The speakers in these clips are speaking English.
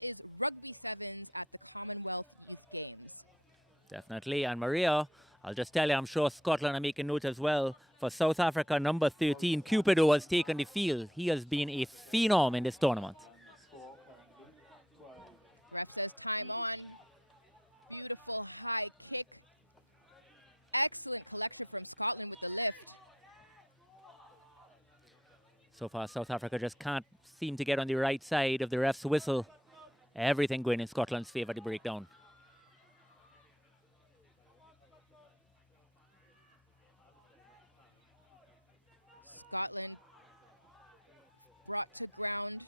Is Rugby Sevens at the Commonwealth Youth Games. Definitely. And Maria, I'll just tell you, I'm sure Scotland are making note as well. For South Africa, number 13, Cupido has taken the field. He has been a phenom in this tournament. Ref says time on. Beautiful high kick. Excellent collection from Scotland with the lift. So far, South Africa just can't seem to get on the right side of the ref's whistle. Everything going in Scotland's favour to break down. Scotland brought to ground,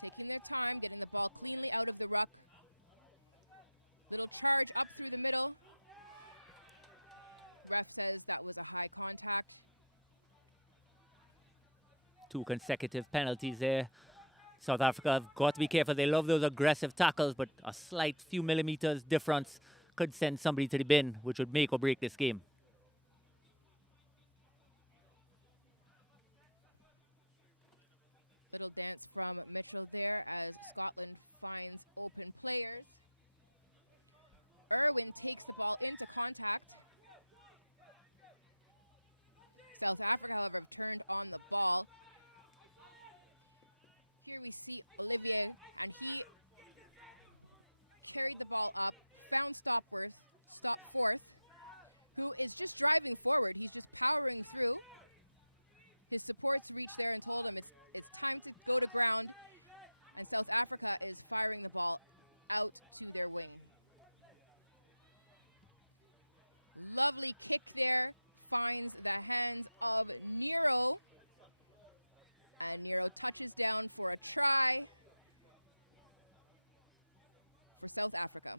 taking their time, getting the ball cleanly out of the ruck. Little charge up through the middle. Ref says that was a high contact. 2 consecutive penalties there. South Africa have got to be careful. They love those aggressive tackles, but a slight few millimeters difference could send somebody to the bin, which would make or break this game. Little dance from Mitchell there as Scotland finds open players. Irwin takes the ball into contact. South Africa, however, have turned on the ball. Here we see Olivier, and he carried the ball up, found Stopforth, who is just driving forward. He's just powering through. His supports reached there and told him it's time to go to ground, and South Africa is firing the ball out to their wing. Lovely kick there, finds the hands of Nero. And Nero touches down for a try for South Africa.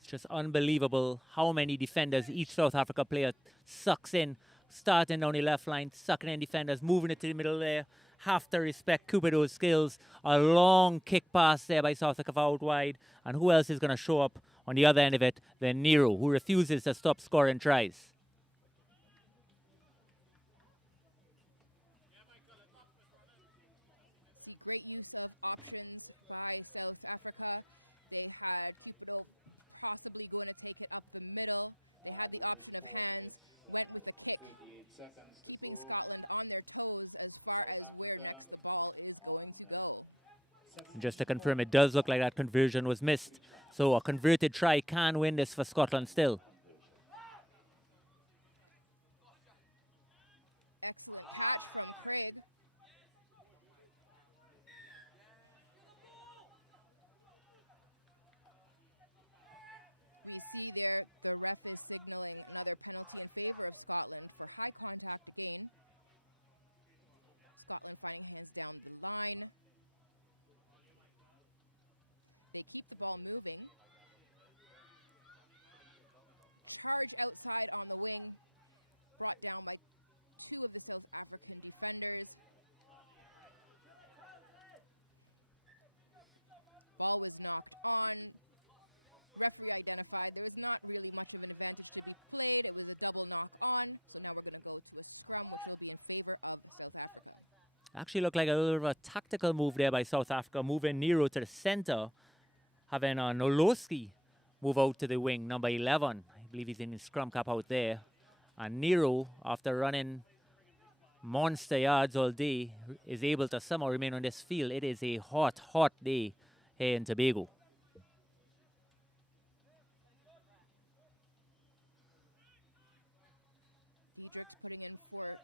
It's just unbelievable how many defenders each South Africa player sucks in. Starting down the left line, sucking in defenders, moving it to the middle there. Have to respect Cupido's skills. A long kick pass there by South Africa out wide. And who else is going to show up on the other end of it than Nero, who refuses to stop scoring tries. See great use of options by South Africa. They had Cupido possibly going to take it up the middle. They had the option of hands, went with a kick, keeping Scotland on their toes as far as where next the ball is going to go. Just to confirm, it does look like that conversion was missed. So a converted try can win this for Scotland still. Excellent catch from Craig. We see there the ref is signaling another penalty in favor of Scotland for high contact again. Scotland finding hands down the line. They keep the ball moving. Charge outside on the wing, brought down by 2 of the South African defenders. Ball was knocked on. Referee identified there was not really much of an advantage to be played. It was a double knock on. So now we're going to go to a scrum, which will be in favor of South Africa. Actually looked like a little bit of a tactical move there by South Africa, moving Nero to the center, having Noloski move out to the wing, number 11. I believe he's in his scrum cap out there. And Nero, after running monster yards all day, is able to somehow remain on this field. It is a hot, hot day here in Tobago. Diedrich's putting in for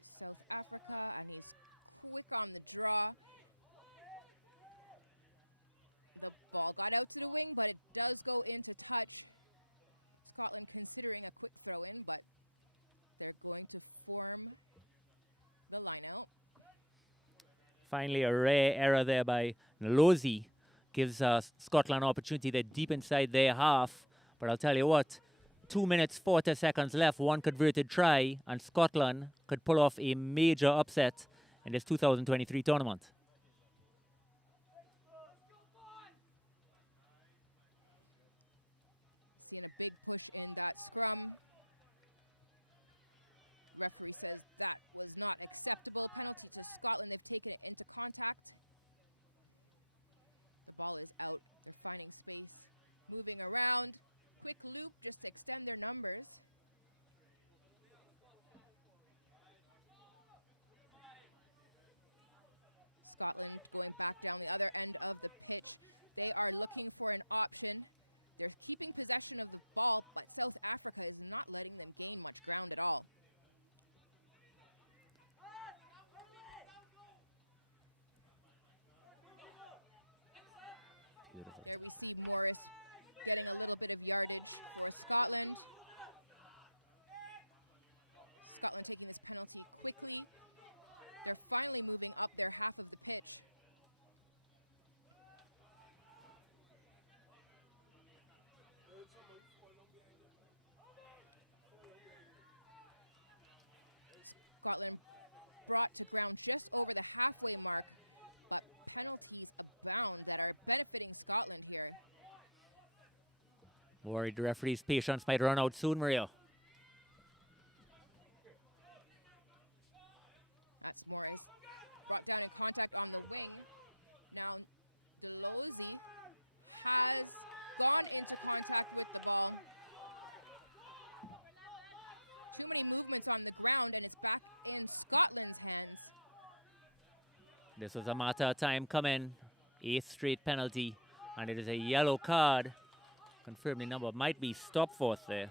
South Africa, and he's quick on the draw. The ball got out to the wing, but it does go into touch. Scotland considering a quick throw in, but they're going to form the line out. Finally, a rare error there by Nolosi gives Scotland an opportunity. They're deep inside their half, but I'll tell you what, 2 minutes, 40 seconds left, 1 converted try, and Scotland could pull off a major upset in this 2023 tournament. Seeing a big push in that scrum. Referee says that was not acceptable. Penalty to Scotland. They've taken it into contact. The ball is out. They're finding space, moving around. Quick loop just to extend their numbers. Scotland going back down the other end of the pitch. They are looking for an option. They're keeping possession of the ball, but South Africa is not letting them gain much ground at all. Beautiful. There we see Morris getting a little bit of yardage for Scotland. Scotland taking this penalty quickly. They're finally moving up their half of the pitch. Scotland brought to ground just over the halfway mark, but penalties abound that are benefiting Scotland here. Worried the referee's patience might run out soon, Maria. That's Morris. Brought down in contact on the wing. Now Delozy has gone into contact with the ball. Too many movements on the ground, and it's back in Scotland's hands. This was a matter of time coming. 8th straight penalty, and it is a yellow card. Confirmed the number might be Stopforth there.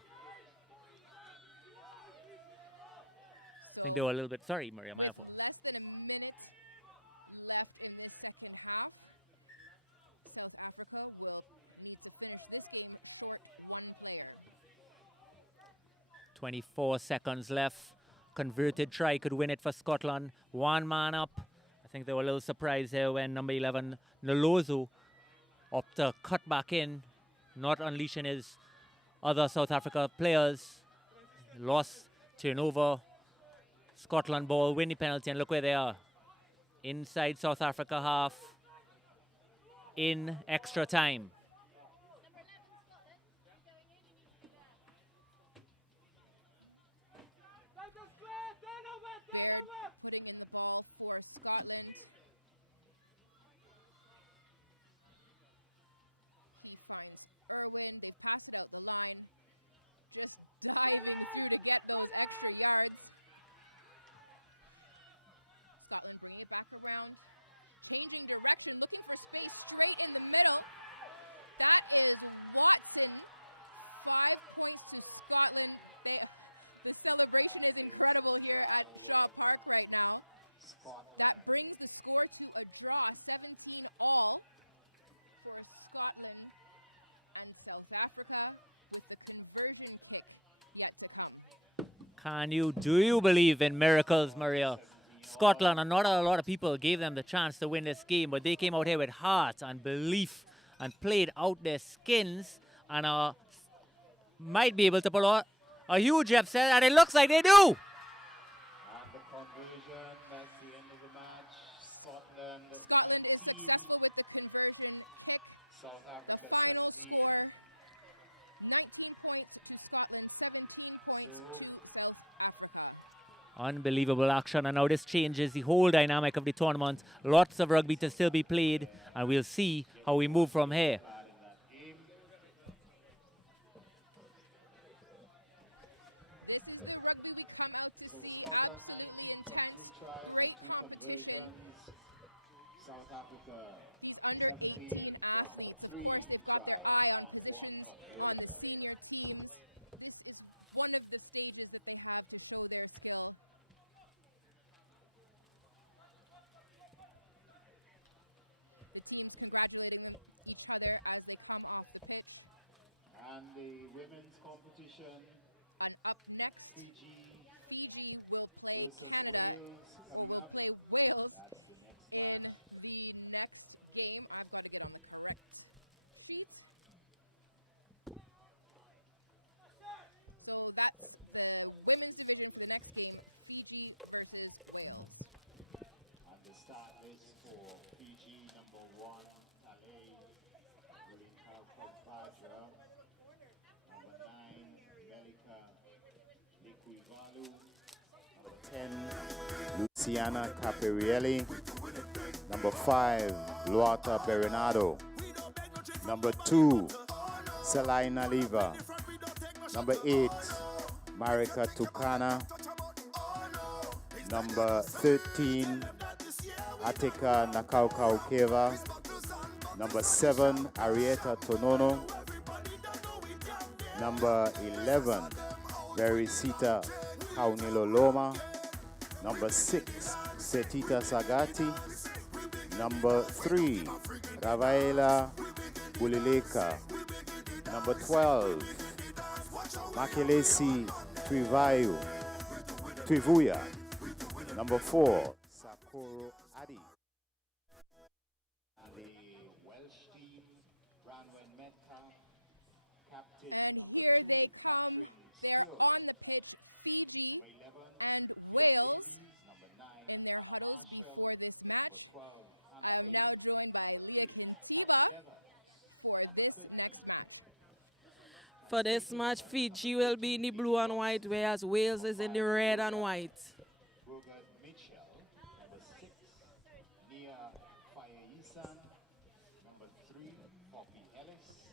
I think they were a little bit, sorry, Maria. With less than a minute left in this second half, South Africa will need to finish this game short one player. 24 seconds left. Converted try could win it for Scotland. One man up. I think they were a little surprised there when number 11, Nolozo, opted to cut back in, not unleashing his other South Africa players. Lost, turnover. Scotland ball, win the penalty, and look where they are. Inside South Africa half, in extra time. Baird putting in the ball for Scotland. He finds Irwin. They've passed it out the line. Just diving through to get those extra yards. Scotland bringing it back around. Changing direction, looking for space straight in the middle. That is Watson. 5 points to Scotland. The celebration is incredible here at Shaw Park right now. That brings the score to a draw, 17-all for Scotland and South Africa, with the conversion kick yet to come. Do you believe in miracles, Maria? Scotland, and not a lot of people gave them the chance to win this game, but they came out here with heart and belief and played out their skins, and might be able to pull out a huge upset, and it looks like they do. Scotland is successful with the conversion kick. The final score, 19 points to Scotland, 17 points to South Africa. Unbelievable action, and now this changes the whole dynamic of the tournament. Lots of rugby to still be played, and we'll see how we move from here. This is the rugby we come out to see. Absolutely intense, great competition. These under 18 athletes, of course, they've got their eye on positions on the senior teams. This is one of the stages that they have to show their skill. The teams congratulating each other as they come off the pitch. And the women's competition. And up next, Fiji will play Canada, or will play Wales in the next game. I've got to get on the correct sheet. So that's the women's division for the next game, Fiji versus Wales. And the start list for Fiji, number 1, Ale Willingham. Number 9, Melika Likuivalu. Number 10, Luciana Caparielli. Number 5, Luata Bernardo. Number 2, Selina Leva. Number 8, Marika Tukana. Number 13, Atika Nakaukau. Number 7, Arieta Tonono. Number 11, Verisita Kauniloloma. Number 6, Setita Sagati. Number 3, Ravaela Bulileka. Number 12, Makelesi Trivuya. Number 4, Sakuro Adi. And the Welsh team, Bradwin Metcalf, captain. And here they come. They're on the pitch, Fiji and Wales in their huddles before this match. I am now joined by Leah Kintiba for this next match. For this match, Fiji will be in the blue and white, whereas Wales is in the red and white. Bogart Mitchell, number 6, Nia Fayeisa, number 3, Poppy Ellis,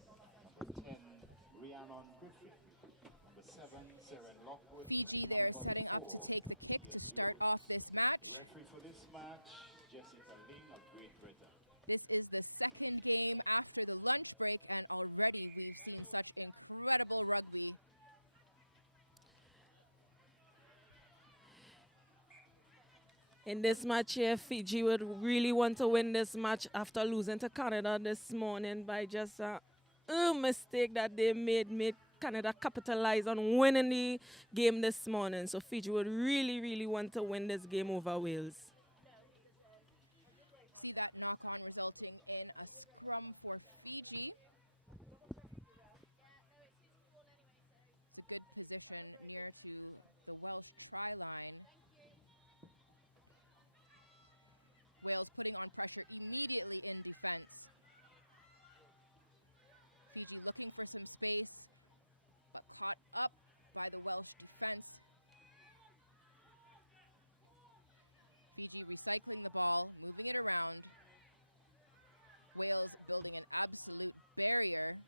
number 10, Rhiannon Griffith, number 7, Seren Lockwood. Fiji, they're setting up to take the kick to start off this match. Referee for this match, Jessica Ling of Great Britain. This is the second game after the lunch break, and already we've seen such incredible rugby. In this match here, Fiji would really want to win this match after losing to Canada this morning by just a mistake that they made Canada capitalize on winning the game this morning. So Fiji would really want to win this game over Wales. See that knock-on resulting in a scrum for Fiji. It's a good position near to the Welsh try line. Wales putting on pressure immediately in defense. Fiji looking for some space, but caught up by the Welsh defense. Fiji recycling the ball, moving it around. Wales building an absolute barrier.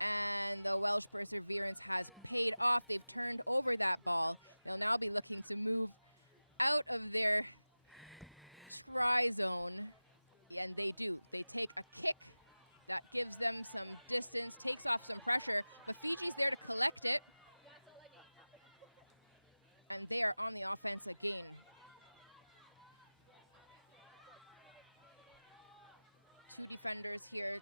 And the Welsh perseverance has paid off. They've turned over that ball. They'll now be looking to move out of their try zone. And they do. They take a kick that gives them some distance, takes off some pressure, but Fiji's there to collect it. And they are on the offense again. Two defenders here.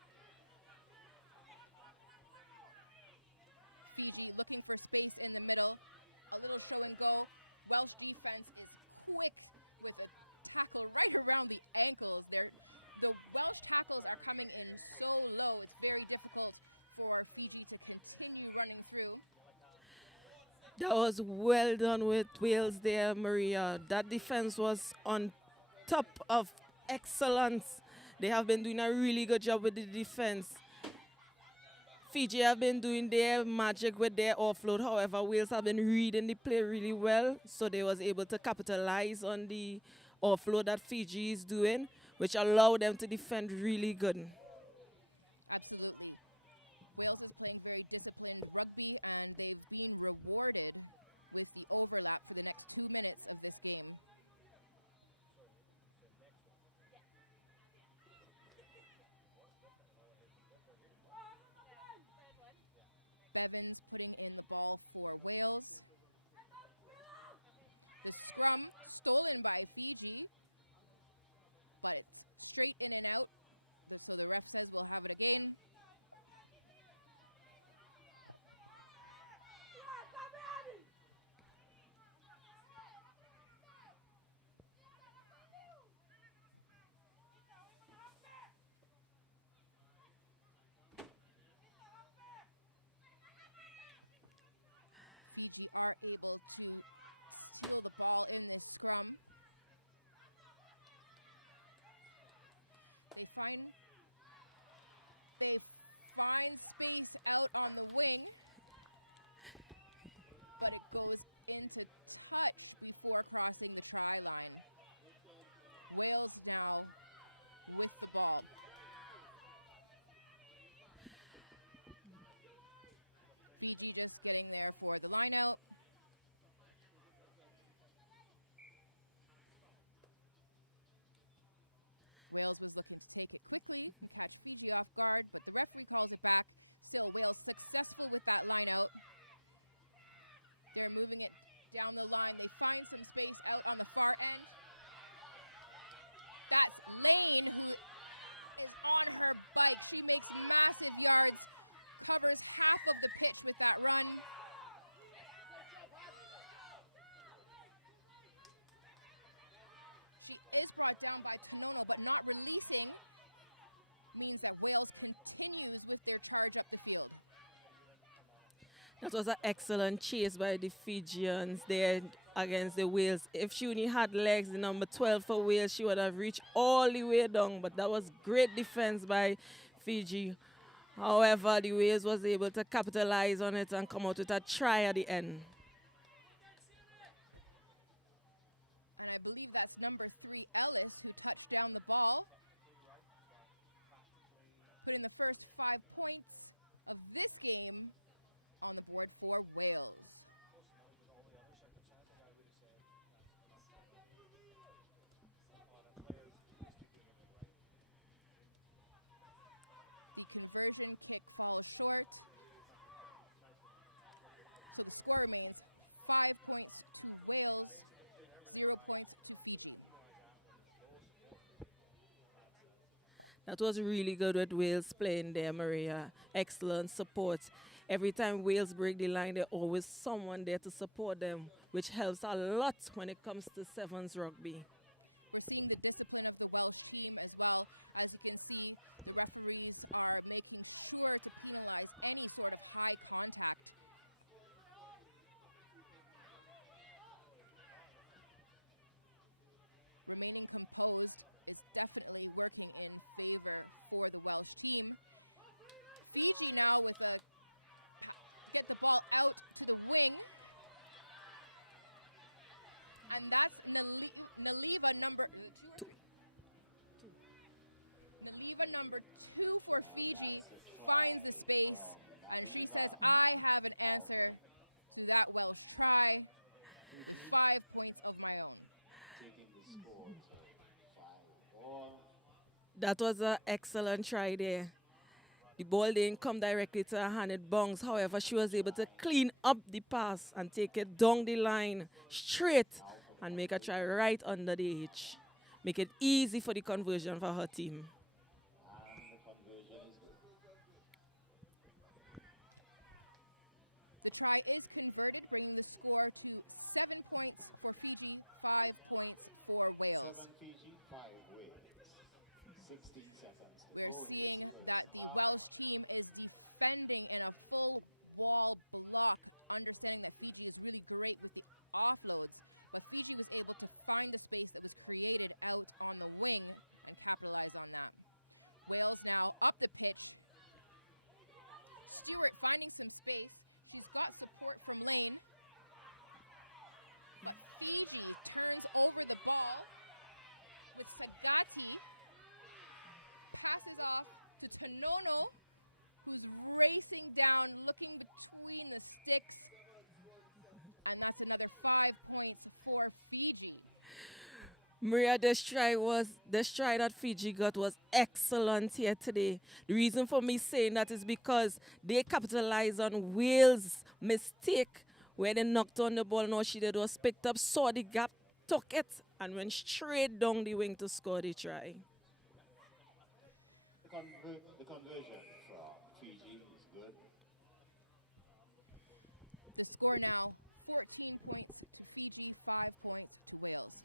Fiji looking for space in the middle. A little show and go. Welsh defense is quick with a tackle right around the ankles. The Welsh tackles are coming in so low, it's very difficult for Fiji to continue running through. That was well done with Wales there, Maria. That defense was on top of excellence. They have been doing a really good job with the defense. Fiji have been doing their magic with their offload. However, Wales have been reading the play really well, so they was able to capitalize on the offload that Fiji is doing, which allowed them to defend really good. Absolutely. Wales is playing very disciplined rugby, and they've been rewarded with the overlap for the next 2 minutes of this game. Bevins putting in the ball for Wales. The scrum stolen by Fiji, but it's straight in and out. So the ref says we'll have it again. Fiji are able to steal the ball in this scrum. They find space out on the wing, but it goes into touch before crossing the try line. Wales now with the ball. Fiji just getting there for the line out. Wales was looking to take it quickly and catch Fiji off guard, but the referee calls it back. Still, Wales successful with that line out. They're moving it down the line. They find some space out on the far end. That's Lane, who is on her bike. She makes massive yards, covers half of the pitch with that run. She is brought down by Tonono, but not releasing means that Wales continues with their charge up the field. That was an excellent chase by the Fijians there against the Wales. If she only had legs, the number 12 for Wales, she would have reached all the way down. But that was great defense by Fiji. However, the Wales was able to capitalize on it and come out with a try at the end. And I believe that's number 3, Ellis, who touched down the ball. Putting the first 5 points of this game on the board for Wales. The conversion kick falls short. So the score remains 5 points to Wales, 0 points to Fiji. That was really good with Wales playing there, Maria. Excellent support. Every time Wales break the line, there's always someone there to support them, which helps a lot when it comes to sevens rugby. We're seeing the discipline of the Welsh team as well. As you can see, the referees are making sure to penalize any sort of high contact. Remaining composed is definitely working in favor for the Welsh team. Fiji now with a get the ball out to the wing. And that's Naliva number 2 or 3? Naliva number 2 for Fiji finds the space, and she says, I have an answer to that Welsh try with 5 points of my own. That was an excellent try there. The ball didn't come directly to her hand, it bounced. However, she was able to clean up the pass and take it down the line straight and make a try right under the H. Make it easy for the conversion for her team. The try is converted, bringing the score to 7 points for Fiji, 5 points for Wales. We're seeing that the Welsh team is defending in a full wall block, understanding that Fiji is really great with the offloads, but Fiji was able to find the space that was created out on the wing and capitalize on that. Wales now up the pitch. Stewart finding some space. She's got support from Lane, but Fiji turns over the ball with Sagati. Passes off to Tonono, who's racing down, looking between the sticks. And that's another 5 points for Fiji. Maria, this try that Fiji got was excellent here today. The reason for me saying that is because they capitalized on Wales' mistake where they knocked on the ball. And all she did was picked up, saw the gap, took it, and went straight down the wing to score the try. The conversion from Fiji is good. The score now, 14 points to Fiji, 5 points to Wales.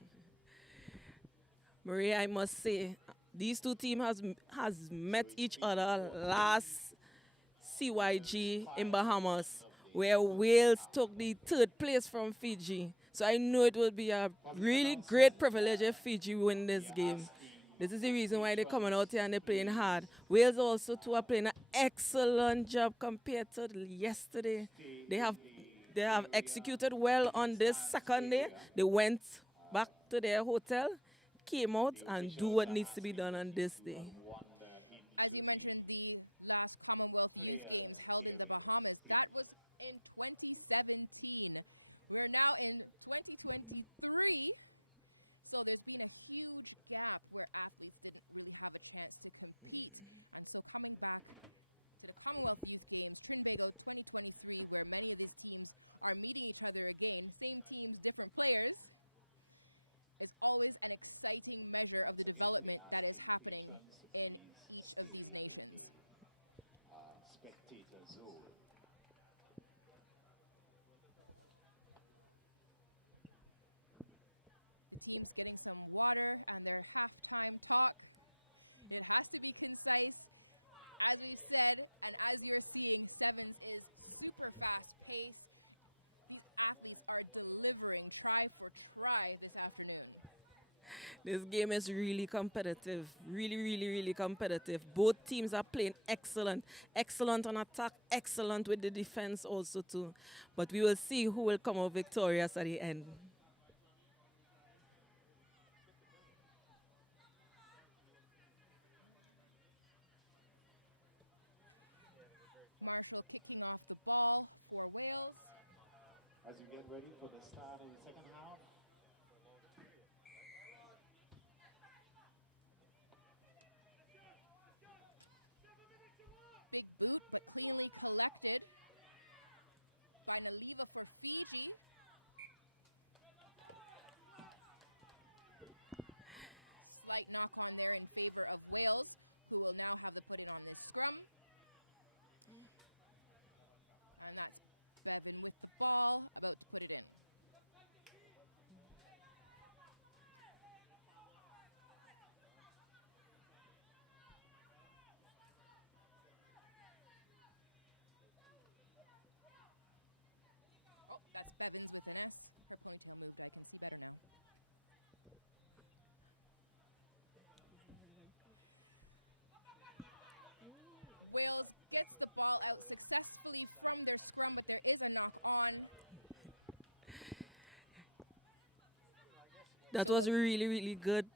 Maria, I must say, these two teams has met each other last CYG in Bahamas, where Wales took the 3rd place from Fiji. So I know it will be a really great privilege if Fiji win this game. This is the reason why they're coming out here and they're playing hard. Wales also too are playing an excellent job compared to yesterday. They have executed well on this second day. They went back to their hotel, came out and do what needs to be done on this day. As you mentioned, the last Commonwealth Youth Games held in the Bahamas, that was in 2017. We're now in 2023. So there's been a huge gap where athletes didn't really have a chance to compete. And so coming back to the Commonwealth Youth Games, Trinbago 2023, where many of these teams are meeting each other again, same teams, different players, is always an exciting measure of the development that is happening in each of these nations. Spectator zone. The team's getting some water and their halftime talk. It has to be concise. As we've said, and as you're seeing, Sevens is super fast pace. These athletes are delivering try for try this afternoon. This game is really competitive, really competitive. Both teams are playing excellent. Excellent on attack, excellent with the defense also too. But we will see who will come out victorious at the end. Marshall kicking off the ball for Wales. As you get ready for the start of the second half. Big boot, but cleanly collected by Naliva for Fiji. Slight knock on there in favor of Wales, who will now have the put in on this scrum. And that's Bevan with the ball, about to put it in. Oh, that's Bevans with an S. Her ponytail moved. I can see better now. Wales gets the ball out successfully from their scrum, but there is a knock on. That So was really good.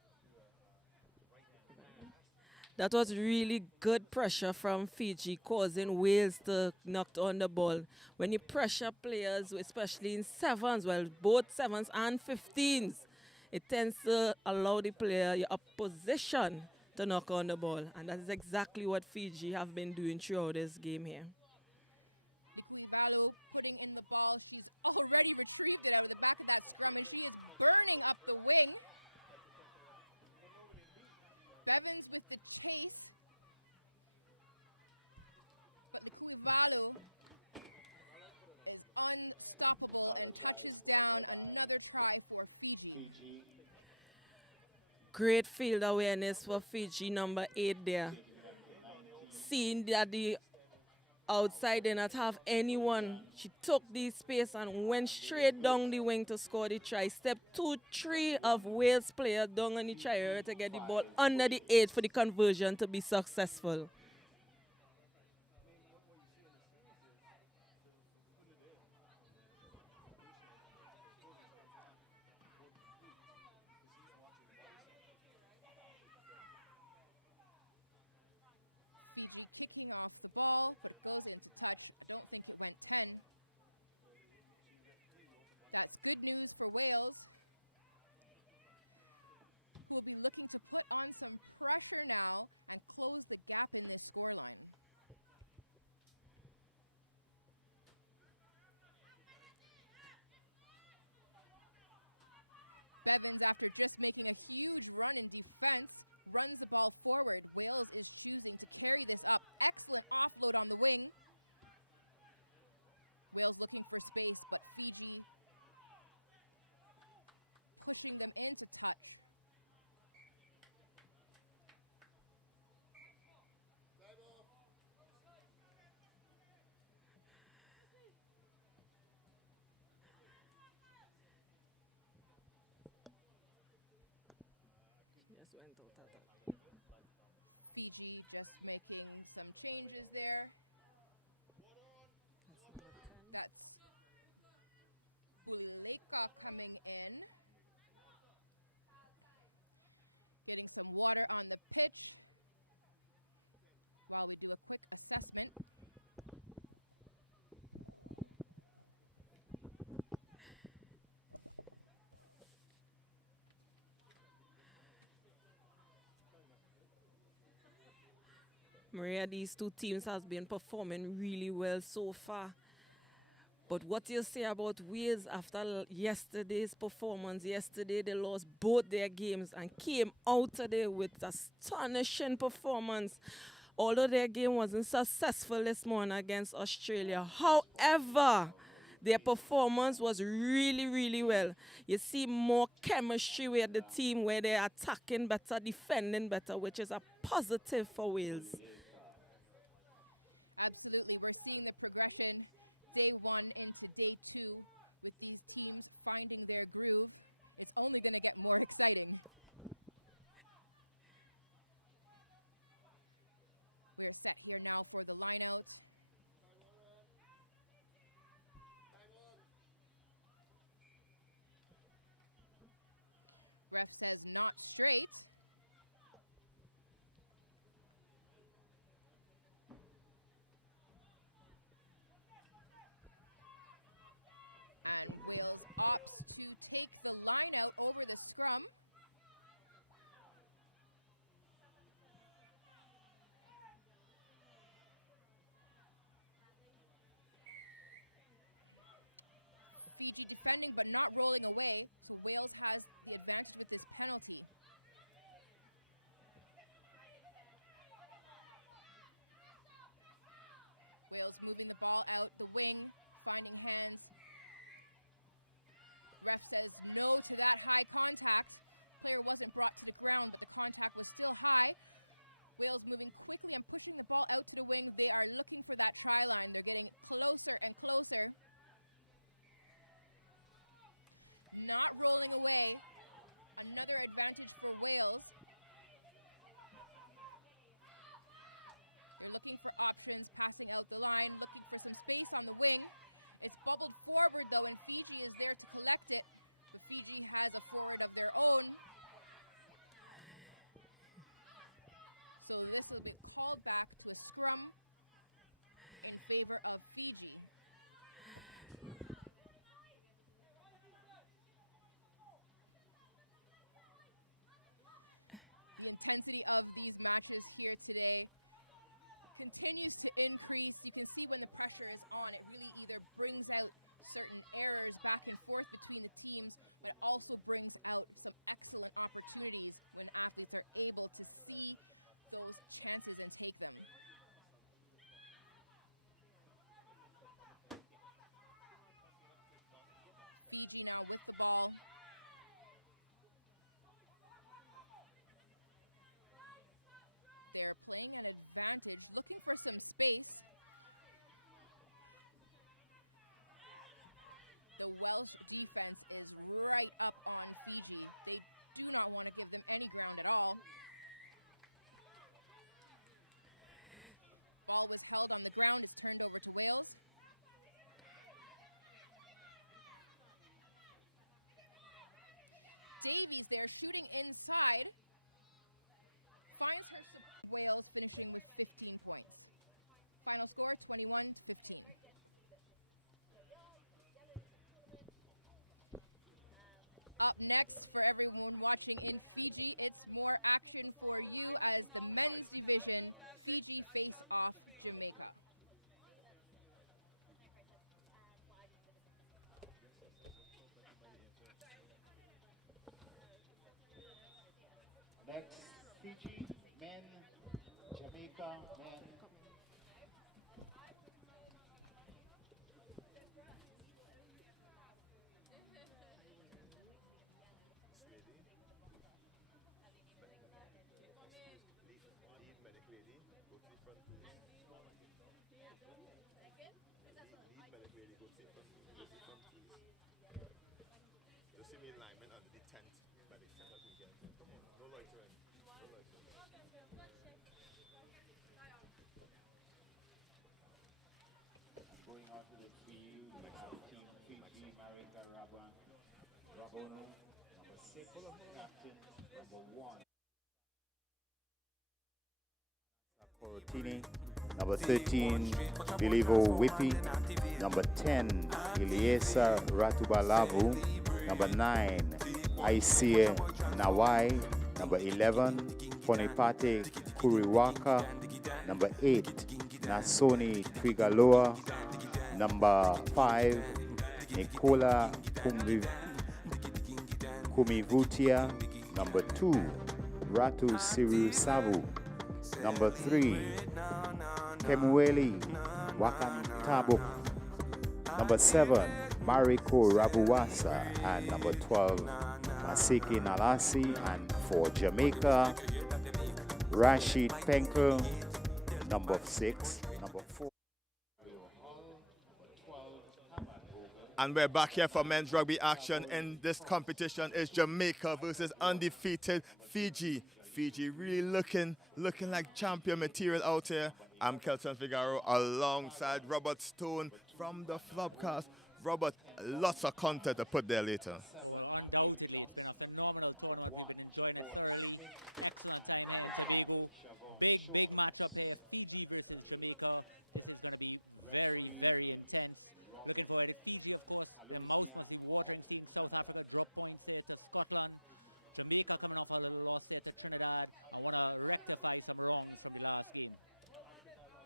That was really good pressure from Fiji, causing Wales to knock on the ball. When you pressure players, especially in sevens, well, both sevens and 15s, it tends to allow the player, your opposition, to knock on the ball. And that is exactly what Fiji have been doing throughout this game here. Likuivalu putting in the ball. She's already retrieved it out of the back of that scrum, and she is burning up the wing. Bevans with the chase. But Likuivalu is unstoppable and touches down another try for Fiji. Great field awareness for Fiji, number 8 there. Seeing that the outside did not have anyone, she took the space and went straight down the wing to score the try. Step 2, 3 of Wales player down on the try area to get the ball under the 8 for the conversion to be successful. Fiji kicking off the ball, but it goes into touch. I don't think it went 10. That's good news for Wales, who will be looking to put on some pressure now and close the gap in this scoreline. Bevans, after just making a huge run in defense, runs the ball forward. Wales is choosing to carry this up. Excellent offload on the wing. Wales looking for space, but Fiji pushing them into touch. Fiji just making some changes there. That's Bulileka coming in. Getting some water on the pitch while we do a quick assessment. Maria, these two teams have been performing really well so far. But what you say about Wales after yesterday's performance? Yesterday they lost both their games and came out today with astonishing performance. Although their game wasn't successful this morning against Australia. However, their performance was really, really well. You see more chemistry with the team where they're attacking better, defending better, which is a positive for Wales. Absolutely. We're seeing the progression day one into day two with these teams finding their groove. It's only going to get more exciting. We're set here now for the line out. Ref says not straight. And Wales opts to take the line out over the scrum. Fiji defending but not rolling away, so Wales has the advantage with this penalty. Wales moving the ball out the wing, finding hands. Ref says no to that high contact. Player wasn't brought to the ground, but the contact was still high. Wales moving quickly and pushing the ball out to the wing. They are looking for that try line. They're getting closer and closer. Not rolling away. Another advantage for Wales. They're looking for options, passing out the line, looking for some space on the wing. It's bubbled forward, though, and Fiji is there to collect it. But Fiji has a forward of their own. So this will be called back to a scrum in favor of Fiji. The intensity of these matches here today continues to increase. You can see when the pressure is on, it really either brings out certain errors back and forth between the teams, but it also brings out some excellent opportunities when athletes are able to see those chances and take them. Fiji now with the ball. They're playing an advantage, looking for some space. The Welsh defense is right up on Fiji. They do not want to give them any ground at all. Ball was held on the ground. It's turned over to Wales. Davies there shooting inside. Finds her Wales finishing with 15 points. Final score 21-15. Up next for everyone watching in Fiji, it's more action for you as the men's division, Fiji face off Jamaica. Next, Fiji men, Jamaica men. Going on to the field, we have Team Fiji, Rabono, number 6, captain, number 1. Corotini. Number 13, Bilivo Whippy. Number 10, Iliesa Ratubalavu. Number 9, Aisir Nawai. Number 11, Ponipate Kuriwaka. Number 8, Nasoni Twigaloa. Number 5, Nicola Kumivutia. Number 2, Ratu Siru Savu. Number 3, Kemueli Wakantabuk. Number 7, Mariko Rabuwasa. And number 12, Masiki Nalasi. And for Jamaica, Rashid Penkel. Number 6, number 4. And we're back here for men's rugby action. In this competition is Jamaica versus undefeated Fiji. Fiji really looking like champion material out here. I'm Kelton Figaro alongside Robert Stone from the Flopcast. Robert, lots of content to put there later. Oh, well, undoubtedly, it's been a phenomenal tournament. We've been enjoying it thoroughly. Excellent time here in Tobago. Big matchup here, Fiji versus Jamaica. This is going to be very, very intense. Looking forward to Fiji, of course. Their mouth must be watering, seeing South Africa drop points there to Scotland. Jamaica coming off a little loss there to Trinidad. I want to rectify some wrongs from the last game.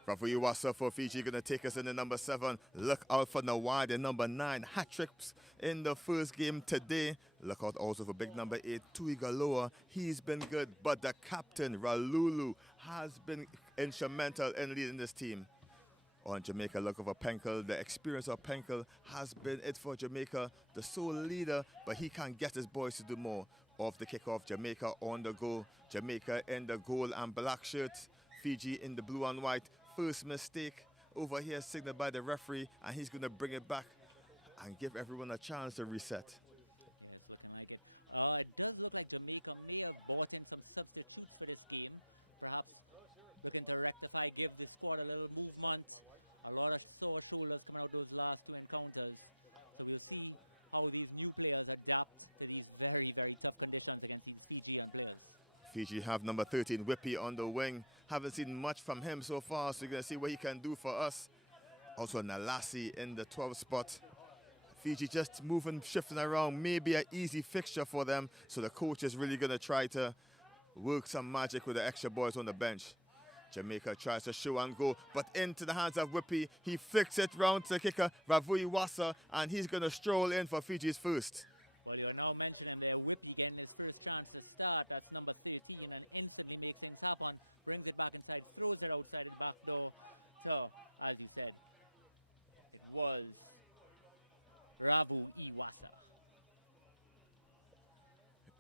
Rugby Wasa for Fiji going to take us in the number 7. Look out for Nawai, the number 9. Hat-tricks in the first game today. Look out also for big number 8, Tuigaloa. He's been good, but the captain, Ralulu, has been instrumental in leading this team. On Jamaica, look over Penkel. The experience of Penkel has been it for Jamaica, the sole leader, but he can get his boys to do more. Off the kickoff, Jamaica on the goal. Jamaica in the goal and black shirts. Fiji in the blue and white. First mistake over here signaled by the referee, and he's going to bring it back and give everyone a chance to reset. Yeah, it's looking like it. It does look like Jamaica may have bought in some substitutes for this game. Perhaps looking to rectify, give the squad a little movement. A lot of sore shoulders coming out those last 2 encounters. So we'll see how these new players adapt to these very, very tough conditions against these Fijian players. Fiji have number 13, Whippy, on the wing. Haven't seen much from him so far, so you're going to see what he can do for us. Also Nalasi in the 12th spot. Fiji just moving, shifting around, maybe an easy fixture for them. So the coach is really going to try to work some magic with the extra boys on the bench. Jamaica tries to show and go, but into the hands of Whippy. He flicks it round to the kicker, Ravui Wasa, and he's going to stroll in for Fiji's first. Well, you're now mentioning there, Whippy getting his first chance to start. That's number 13, and instantly makes things happen. Brings it back inside, throws it outside the back door. So, as you said, it was Ravu Iwasa.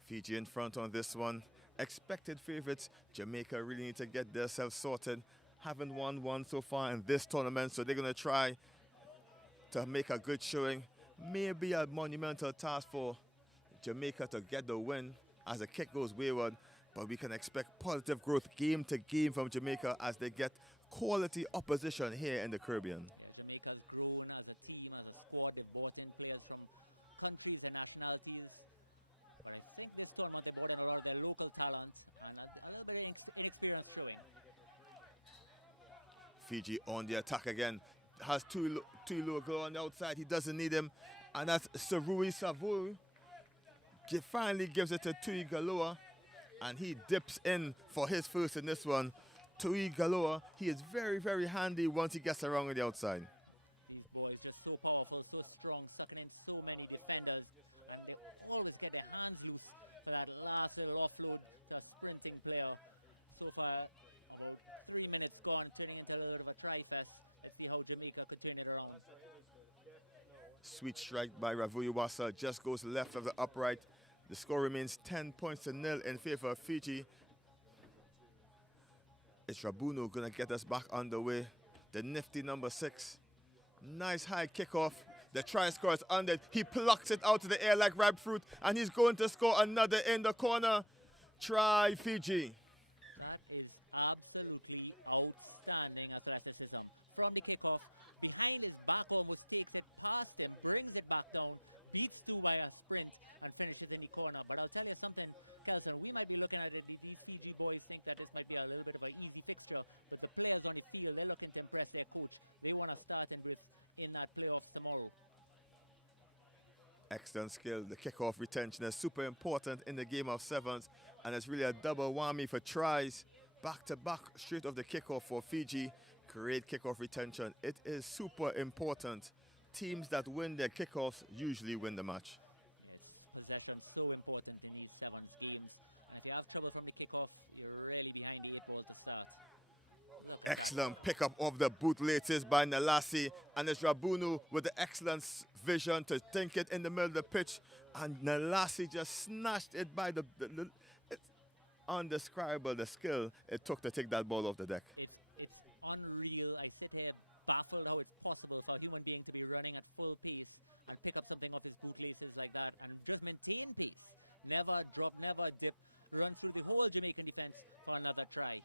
Fiji in front on this one. Expected favorites. Jamaica really need to get themselves sorted. Haven't won one so far in this tournament, so they're going to try to make a good showing. Maybe a monumental task for Jamaica to get the win as the kick goes wayward, but we can expect positive growth game to game from Jamaica as they get quality opposition here in the Caribbean. Yeah, Jamaica's grown as a team, as a squad. They've brought in players from countries and nationalities. But I think this tournament they brought in a lot of their local talent and a little bit of inexperience showing. Fiji on the attack again. Has Tuigaloa on the outside. He doesn't need him. And that's Sarui Savu. Finally gives it to Tuigaloa. And he dips in for his first in this one. Tuigaloa, he is very, very handy once he gets around on the outside. These boys just so powerful, so strong, sucking in so many defenders. And they always get their hands loose for that last little offload to a sprinting player. So far, about 3 minutes gone, turning into a little bit of a try-fest. Let's see how Jamaica could turn it around. Sweet strike by Ravui Wasa, just goes left of the upright. The score remains 10 points to 0 in favor of Fiji. It's Rabuno going to get us back underway. The nifty number 6. Nice high kickoff. The try score is under. He plucks it out of the air like ripe fruit, and he's going to score another in the corner. Try Fiji. That is absolutely outstanding athleticism. From the kickoff, behind his back almost takes it past him, brings it back down, beats two by a sprint and finishes in the corner. But I'll tell you something, Kelson, we might be looking at it, these Fiji boys think that this might be a little bit of an easy fixture, but the players on the field, they're looking to impress their coach. They want to start in that playoffs tomorrow. Excellent skill. The kickoff retention is super important in the game of sevens, and it's really a double whammy for tries. Back to back, straight off the kickoff for Fiji. Great kickoff retention. It is super important. Teams that win their kickoffs usually win the match. It's possession so important in these sevens games, and if you have trouble from the kickoff, you're really behind the 8 ball to start. Look at Excellent pickup of the bootlaces by Nalasi, and it's Rabunu with the excellent vision to think it in the middle of the pitch, and Nalasi just snatched it by the it's undescribable the skill it took to take that ball off the deck. It's unreal. I sit here baffled how it's possible for a human being to be running at full pace and pick up something off his bootlaces like that and just maintain pace. Never drop, never dip, run through the whole Jamaican defense for another try.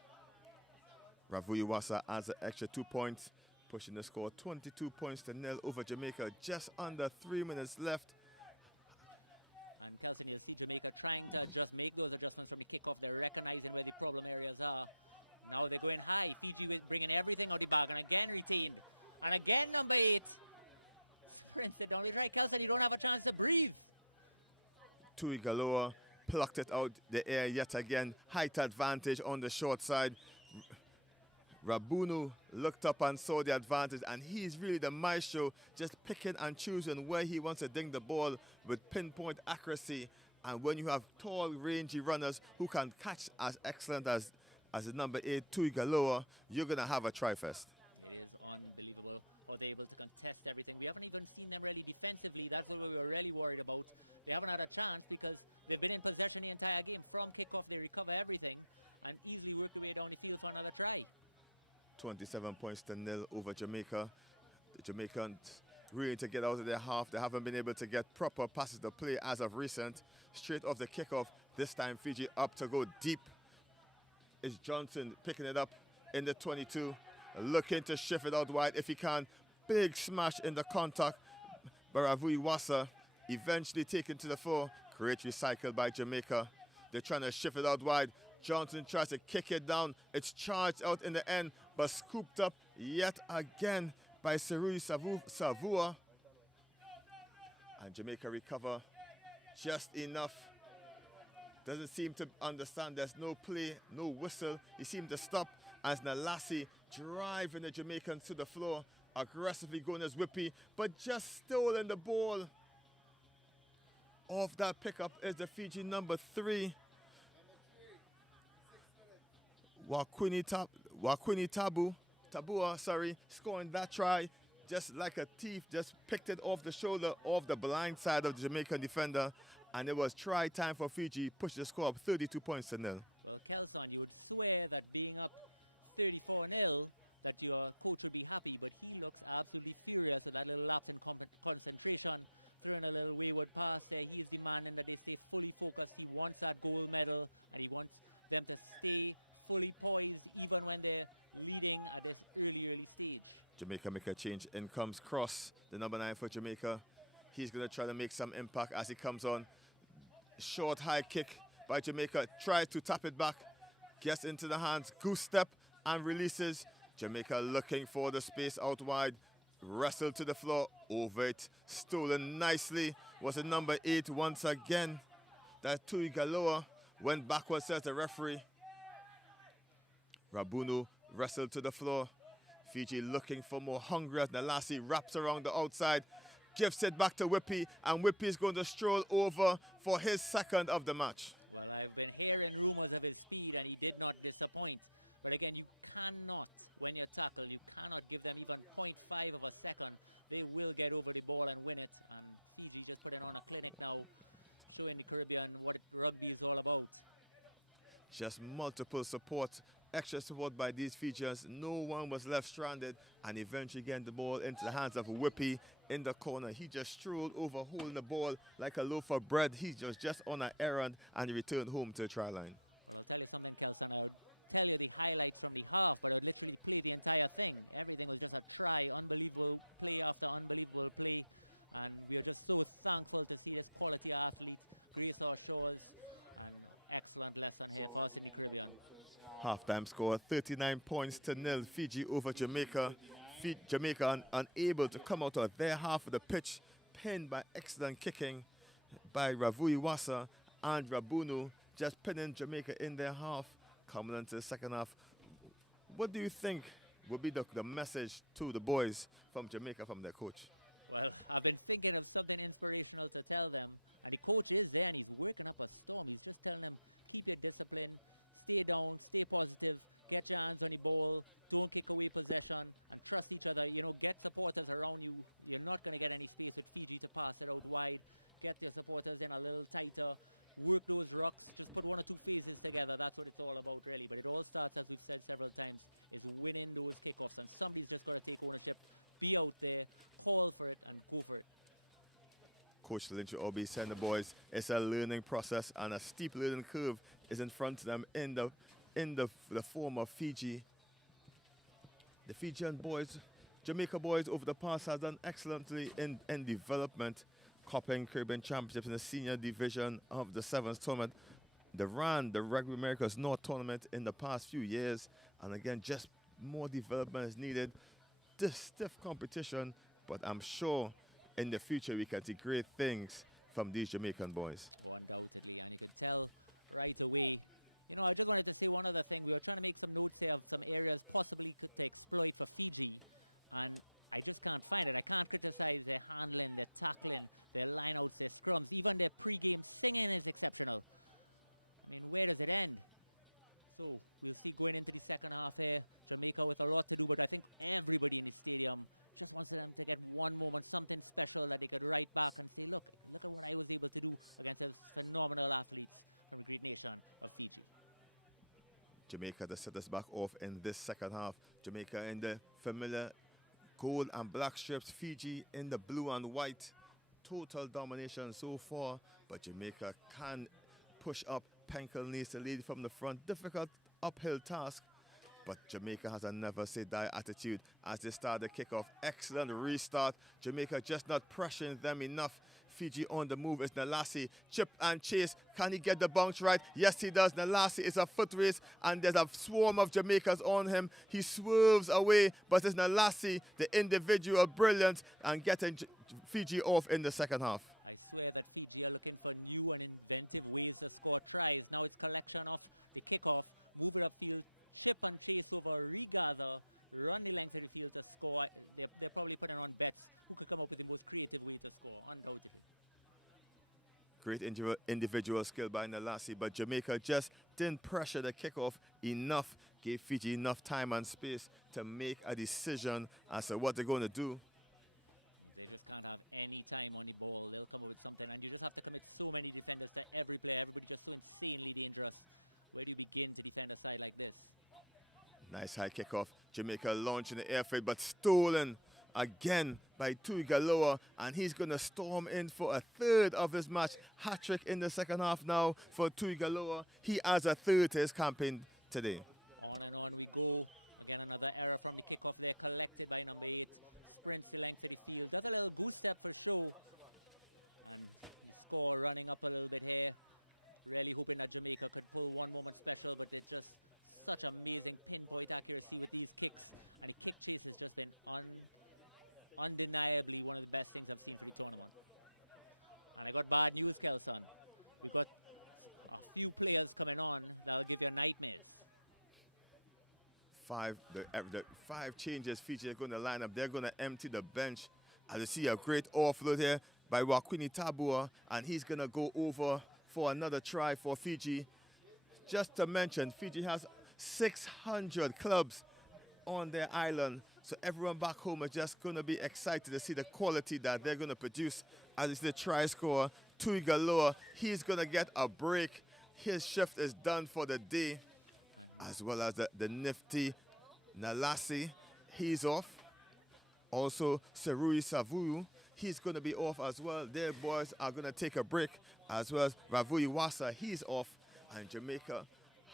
Ravuyuwasa adds an extra 2 points, pushing the score 22 points to 0 over Jamaica. Just under 3 minutes left. And Kelson, you'll see Jamaica trying to just make those adjustments from the kickoff. They're recognizing where the problem areas are. Now they're going high. Fiji with bringing everything out of the bag, and again retained. And again number 8. Sprints it down. Right, Kelson, you don't have a chance to breathe. Tui Galoa plucked it out the air yet again. Height advantage on the short side. Rabunu looked up and saw the advantage, and he's really the maestro, just picking and choosing where he wants to ding the ball with pinpoint accuracy. And when you have tall, rangy runners who can catch as excellent as the number 8, Tui Galoa, you're going to have a try-fest. It is unbelievable how they're able to contest everything. We haven't even seen them really defensively. That's what we were really worried about. They haven't had a chance because they've been in possession the entire game. From kickoff, they recover everything and easily work their way down the field for another try. 27 points to 0 over Jamaica. The Jamaicans really to get out of their half. They haven't been able to get proper passes to play as of recent. Straight off the kickoff, this time Fiji up to go deep. It's Johnson picking it up in the 22, looking to shift it out wide if he can. Big smash in the contact. Baravuiwasa eventually taken to the floor. Great recycle by Jamaica. They're trying to shift it out wide. Johnson tries to kick it down. It's charged out in the end, but scooped up yet again by Serui Savua. And Jamaica recover just enough. Doesn't seem to understand there's no play, no whistle. He seemed to stop as Nalasi driving the Jamaicans to the floor, aggressively going as Whippy, but just stolen the ball. Off that pickup is the Fiji number 3. Wakwini Tabua, scoring that try just like a thief, just picked it off the shoulder of the blind side of the Jamaican defender, and it was try time for Fiji, pushed the score up 32 points to 0. Well, Kelson, you would swear that being up 34-0 that your coach would be happy, but he looks absolutely furious with that little lapse in concentration, throwing a little wayward pass there. He is demanding that they stay fully focused. He wants that gold medal, and he wants them to stay fully poised even when they're leading at this early stage. Jamaica make a change. In comes Cross, the number 9 for Jamaica. He's going to try to make some impact as he comes on. Short high kick by Jamaica. Tries to tap it back. Gets into the hands. Goose step and releases. Jamaica looking for the space out wide. Wrestled to the floor. Over it. Stolen nicely. Was the number 8 once again. That Tui Galoa went backwards, says the referee. Rabunu wrestled to the floor. Fiji looking for more hungry as Nalasi wraps around the outside. Gives it back to Whippy, and Whippy is going to stroll over for his second of the match. Well, I've been hearing rumors of his speed, and he did not disappoint. But again, you cannot, when you tackle, you cannot give them even 0.5 of a second. They will get over the ball and win it. And Fiji just putting on a clinic now, showing the Caribbean what rugby is all about. Just multiple support, extra support by these Fijians. No one was left stranded, and eventually getting the ball into the hands of Whippy in the corner. He just strolled over, holding the ball like a loaf of bread. He was just on an errand, and he returned home to the try line. Well, I'll tell you something, Kelson. I would tell you the highlights from the half, but I would literally play the entire thing. Everything was just a try, unbelievable play after unbelievable play. And we are just so thankful to see this quality athlete grace our shores. And excellent lesson here for us in the Caribbean. Halftime score 39 points to nil. Fiji over Jamaica. Jamaica unable to come out of their half of the pitch, pinned by excellent kicking by Ravui Wasa and Rabunu, just pinning Jamaica in their half. Coming into the second half, what do you think will be the message to the boys from Jamaica from their coach? Well, I've been thinking of something inspirational to tell them, and the coach is there and he's working up a storm. He's just telling them, keep your discipline, stay down, stay positive, get your hands on the ball, don't kick away possession, and trust each other. You know, get supporters around you. You're not going to get any space with Fiji to pass it out wide. Get your supporters in a little tighter. Work those rucks. Just put one or two phases together. That's what it's all about, really. But it all starts, as we've said several times, is winning those kickoffs. And somebody's just got to take ownership, be out there, call for it, and go for it. Coach Lynch will be saying the boys, it's a learning process, and a steep learning curve is in front of them in the form of Fiji. The Fijian boys, Jamaica boys over the past have done excellently in development, copying Caribbean Championships in the senior division of the Sevens tournament. They ran the Rugby Americas North tournament in the past few years, and again, just more development is needed. This stiff competition, but I'm sure in the future we can see great things from these Jamaican boys. Oh, undoubtedly, and you could tell right away. You know, I just wanted to say one other thing. We were trying to make some notes here of some areas possibly to exploit for Fiji, and I just can't find it. I can't criticize their handling, their tackling, their lineouts, their scrums. Even their pre-game singing is exceptional. I mean, where does it end? So we'll see going into the second half here. Jamaica with a lot to do, but I think everybody in the stadium just wants them to get one moment, something special that they could write back and say, look at what I was able to do against those phenomenal athletes from the great nation of Fiji. Jamaica to set us back off in this second half. Jamaica in the familiar gold and black strips. Fiji in the blue and white. Total domination so far, but Jamaica can push up. Penkel needs to lead from the front. Difficult uphill task, but Jamaica has a never say die attitude as they start the kickoff. Excellent restart. Jamaica just not pressuring them enough. Fiji on the move is Nalassi. Chip and chase. Can he get the bounce right? Yes, he does. Nalassi is a foot race, and there's a swarm of Jamaicans on him. He swerves away, but it's Nalassi, the individual brilliance, and getting Fiji off in the second half. I swear that Fiji are looking for new and inventive ways to score tries. Now it's collection of the kickoff, move it upfield, chip and chase over, regather, run the length of the field to score. They're probably putting on bets who could come up with the most creative way to score, undoubtedly. Great individual skill by Nalassi, but Jamaica just didn't pressure the kickoff enough, gave Fiji enough time and space to make a decision as to what they're going to do. They just can't have any time on the ball. They'll come up with something, and you just have to commit so many defenders to every player. Everybody just so insanely dangerous. Where do you begin to defend a side like this? Nice high kickoff. Jamaica launching the air fake, but stolen again by Tuigaloa, and he's going to storm in for a third of his match. Hat-trick in the second half now for Tuigaloa. He has a third to his campaign today. On and on we go. Again, another error from the kickoff there, collected by number 8. Sprints the length of the field. Does a little goose step for show. And the score running up a little bit here. Really hoping that Jamaica could pull one moment special, but it's just such amazing pinpoint accuracy with these kicks. And the kick chase has just been undeniably one of the best things I've seen for the tournament. And I got bad news, Kelson. We got a few players coming on that'll give you nightmares. The 5 changes Fiji are going to line up. They're going to empty the bench. As you see, a great offload here by Wakwini Tabua, and he's going to go over for another try for Fiji. Just to mention, Fiji has 600 clubs on their island, so everyone back home is just going to be excited to see the quality that they're going to produce. As you see the try scorer, Tuigaloa, he's going to get a break. His shift is done for the day. As well as the nifty Nalassi, he's off. Also, Serui Savuyu, he's going to be off as well. Their boys are going to take a break, as well as Ravui Wasa, he's off. And Jamaica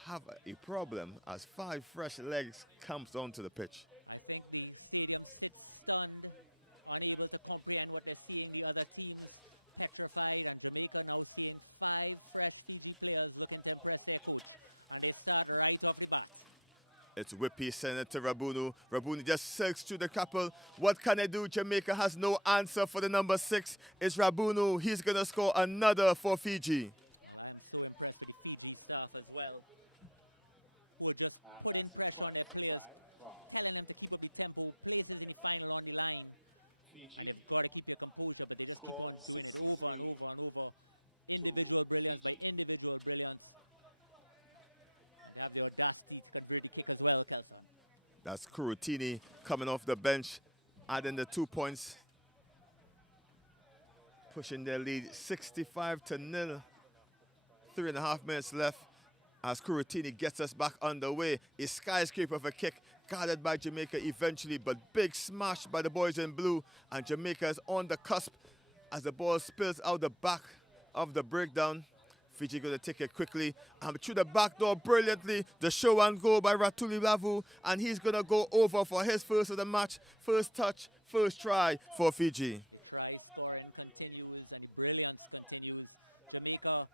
have a problem as 5 fresh legs comes onto the pitch. I think the stadium sits stunned, unable to comprehend what they're seeing. The other teams petrified, and Jamaica now seeing 5 fresh Fiji players looking to impress their coach. And they start right off the bat. It's Whippy sending it to Rabunu. Rabunu just searches through the couple. What can they do? Jamaica has no answer for the number 6. It's Rabunu. He's going to score another for Fiji. Well, I am so impressed with the Fiji staff as well, who are just putting pressure on their players, telling them to keep up the tempo, places in the final on the line. And they've got to keep your composure, but they just keep on doing it over and over and over. Individual brilliance by individual brilliance. And they have the audacity to convert the kick as well, Kelson. That's Kurutini coming off the bench, adding the 2 points. Pushing their lead 65-0. 3.5 minutes left as Kurutini gets us back underway. A skyscraper of a kick guarded by Jamaica eventually, but big smash by the boys in blue, and Jamaica is on the cusp as the ball spills out the back of the breakdown. Fiji going to take it quickly and through the back door brilliantly. The show and go by Ratuli Lavu, and he's going to go over for his first of the match. First touch, first try for Fiji. The try scoring continues and the brilliance continues. Jamaica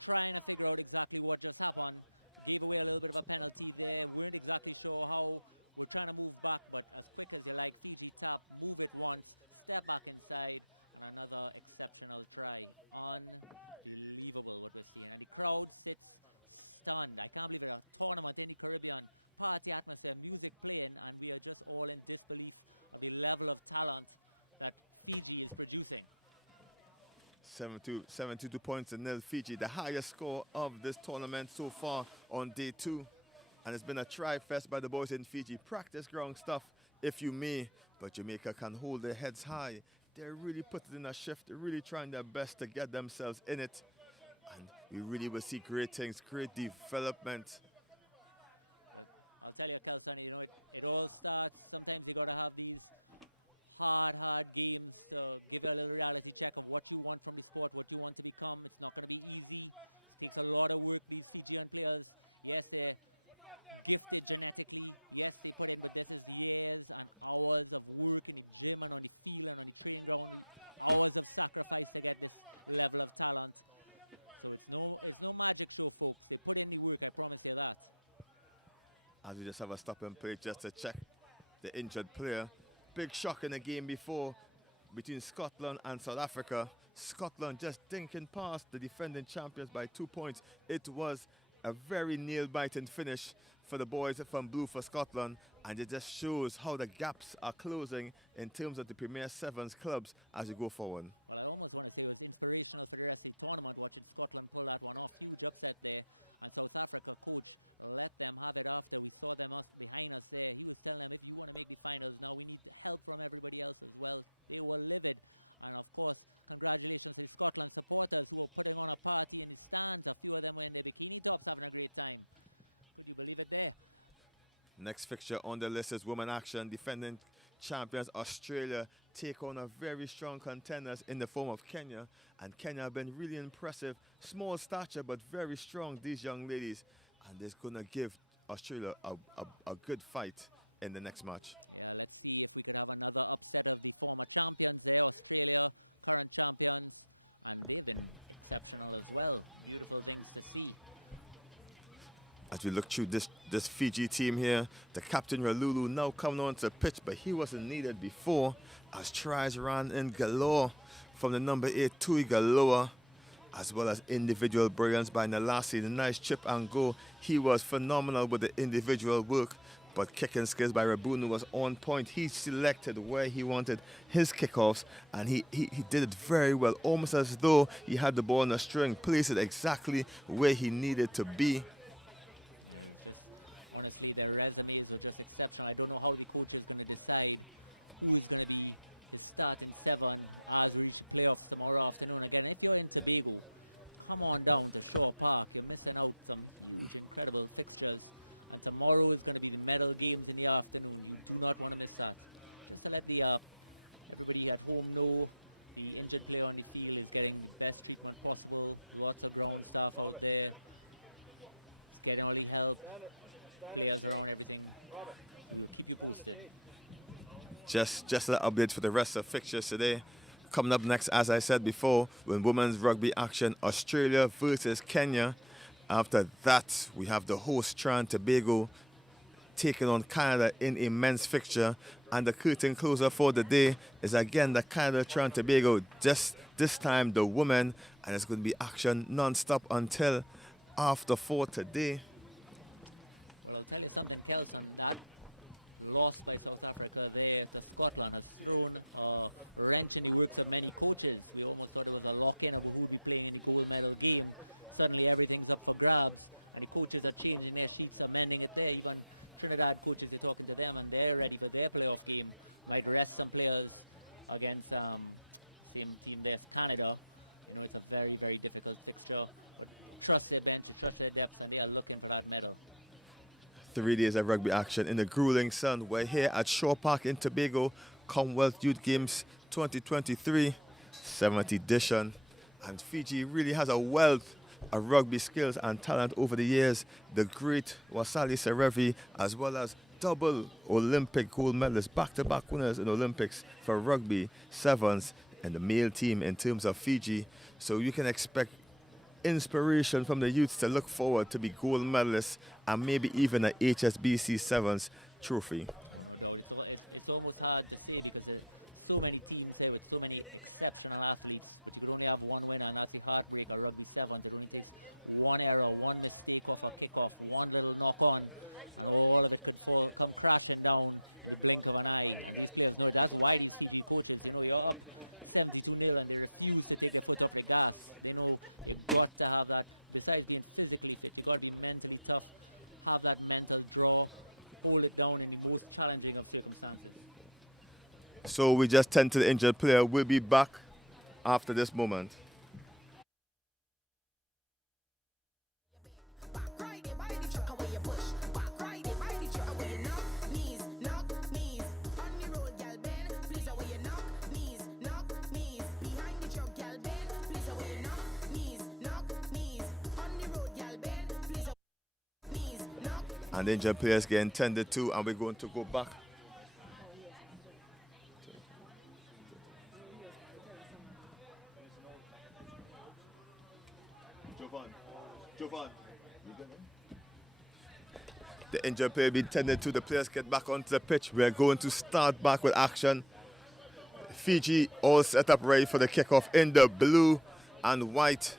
trying to figure out exactly what just happened. Gave away a little bit of a penalty there. Weren't exactly sure how. We're trying to move back, but as quick as you like, Fiji tap, move it once, step back inside, and another exceptional try. Unbelievable what we're seeing. And the crowd sits stunned. I can't believe it. A tournament in the Caribbean, party atmosphere, music playing, and we are just all in disbelief of the level of talent that Fiji is producing. 72 points to nil Fiji, the highest score of this tournament so far on day 2. And it's been a try fest by the boys in Fiji. Practice ground stuff, if you may, but Jamaica can hold their heads high. They're really putting in a shift. They're really trying their best to get themselves in it. And we really will see great things, great development. But I'll tell you, Kelson, you know, it all starts, sometimes you got to have these hard games to give you a little reality check of what you want from the sport, what you want to become. It's not going to be easy. It takes a lot of work, these Fijian players. Yes, they're gifted genetically. Yes, they put in, but this is years and hours of work in the gym and on the field and on the training ground, hours of sacrifice to get this level of talent. So it's no magic show, folks. They put in the work, I promise you that. As we just have a stop and play just to check the injured player. Big shock in the game before between Scotland and South Africa. Scotland just dinking past the defending champions by 2 points. It was a very nail-biting finish for the boys from Blue for Scotland, and it just shows how the gaps are closing in terms of the Premier Sevens clubs as we go forward. Well, I almost want to say it was inspirational for the rest of the tournament, watching Scotland pull that one off. Huge upset there. And South Africa coach let them have it after. We saw them behind us there. He was telling them, if you want to make the finals now, we need help from everybody else as well. They were livid. And of course, congratulations to the Scotland supporters who were putting on a party in the stands. A few of them were in their bikini tops having a great time. Could you believe it there? Next fixture on the list is women action. Defending champions Australia take on a very strong contenders in the form of Kenya. And Kenya have been really impressive. Small stature, but very strong, these young ladies. And they're going to give Australia a good fight in the next match. Yeah, let's see if we could have another upset of the former champions there. Australia, current champions. And they've been exceptional as well. Beautiful things to see. As we look through this Fiji team here, the captain Ralulu now coming onto the pitch, but he wasn't needed before as tries ran in galore from the number 8 Tui Galoa, as well as individual brilliance by Nalasi. The nice chip and go. He was phenomenal with the individual work, but kicking skills by Rabunu was on point. He selected where he wanted his kickoffs, and he did it very well, almost as though he had the ball on a string, placed it exactly where he needed to be. Just honestly, their resumes were just exceptional. I don't know how the coach is going to decide who is going to be his starting 7 as we reach the playoffs tomorrow afternoon. Again, if you're in Tobago, come on down to Shaw Park. You're missing out some huge, incredible fixtures. And tomorrow is going to be the medal games in the afternoon. You do not want to miss that. Just to let the everybody at home know, the injured player on the field is getting the best treatment possible. Lots of ground staff out there. Getting all the help, players around, everything. We'll keep you posted. Just an update for the rest of fixtures today. Coming up next, as I said before, when women's rugby action, Australia versus Kenya. After that, we have the host Trinidad and Tobago taking on Canada in a men's fixture. And the curtain closer for the day is again the Canada Trinidad and Tobago. Just this time the women, and it's going to be action non-stop until after 4 today. Well, I'll tell you something, Kelson, that loss by South Africa there to Scotland has thrown a wrench in the works of many coaches. We almost thought it was a lock-in of who would be playing in the gold medal game. Suddenly everything's up for grabs, and the coaches are changing their sheets, amending it there. Even Trinidad coaches, they're talking to them, and they're ready for their playoff game. Might rest some players against same team there's Canada. You know, it's a very, very difficult fixture, but trust their bench, trust their depths, and they are looking for that medal. 3 days of rugby action in the grueling sun. We're here at Shaw Park in Tobago, Commonwealth Youth Games 2023, 7th edition. And Fiji really has a wealth of rugby skills and talent over the years. The great Wasali Serevi, as well as double Olympic gold medalists, back-to-back winners in Olympics for Rugby Sevens and the male team in terms of Fiji. So you can expect inspiration from the youths to look forward to be gold medalists and maybe even a HSBC Sevens trophy. Oh, no doubt. It's almost hard to say because there's so many teams here with so many exceptional athletes, but you could only have one winner, and that's the heartbreak of Rugby Sevens. It only takes one error, one mistake off a kickoff, one little knock on, and all of it could come crashing down in the blink of an eye. And these players know it. That's why these Fiji coaches, you know, you're up 72-0 and they refuse to take their foot off the gas. They know you got to have that. Besides being physically fit, you got to be mentally tough, have that mental draw, hold it down in the most challenging of circumstances. So we just tend to the injured player. We'll be back after this moment. And the injured players getting tended to, and we're going to go back. Jovan, you good, man? The injured player being tended to. The players get back onto the pitch. We're going to start back with action. Fiji all set up ready for the kickoff in the blue and white.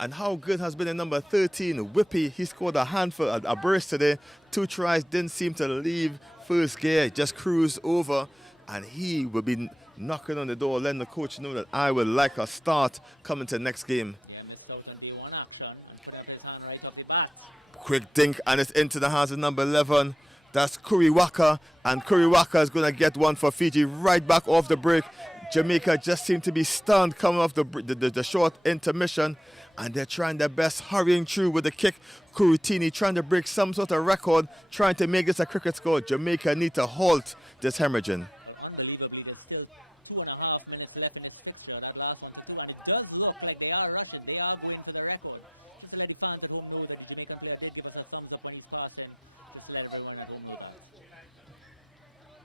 And how good has been the number 13, Whippy. He scored a handful, a burst today. 2 tries, didn't seem to leave first gear, just cruised over. And he will be knocking on the door, letting the coach know that I would like a start coming to the next game. Yeah, missed out on day 1 action and putting up his hand right off the bat. Quick dink, and it's into the hands of number 11. That's Kuriwaka, and Kuriwaka is going to get one for Fiji right back off the break. Jamaica just seemed to be stunned coming off the short intermission, and they're trying their best, hurrying through with the kick. Kurutini trying to break some sort of record, trying to make this a cricket score. Jamaica need to halt this hemorrhaging. Well, unbelievably, there's still 2.5 minutes left in this fixture. That last one took 2, and it does look like they are rushing. They are going for the record. Just to let the fans at home know that the Jamaican player did give us a thumbs up when he's passing. Just to let everyone at home know that.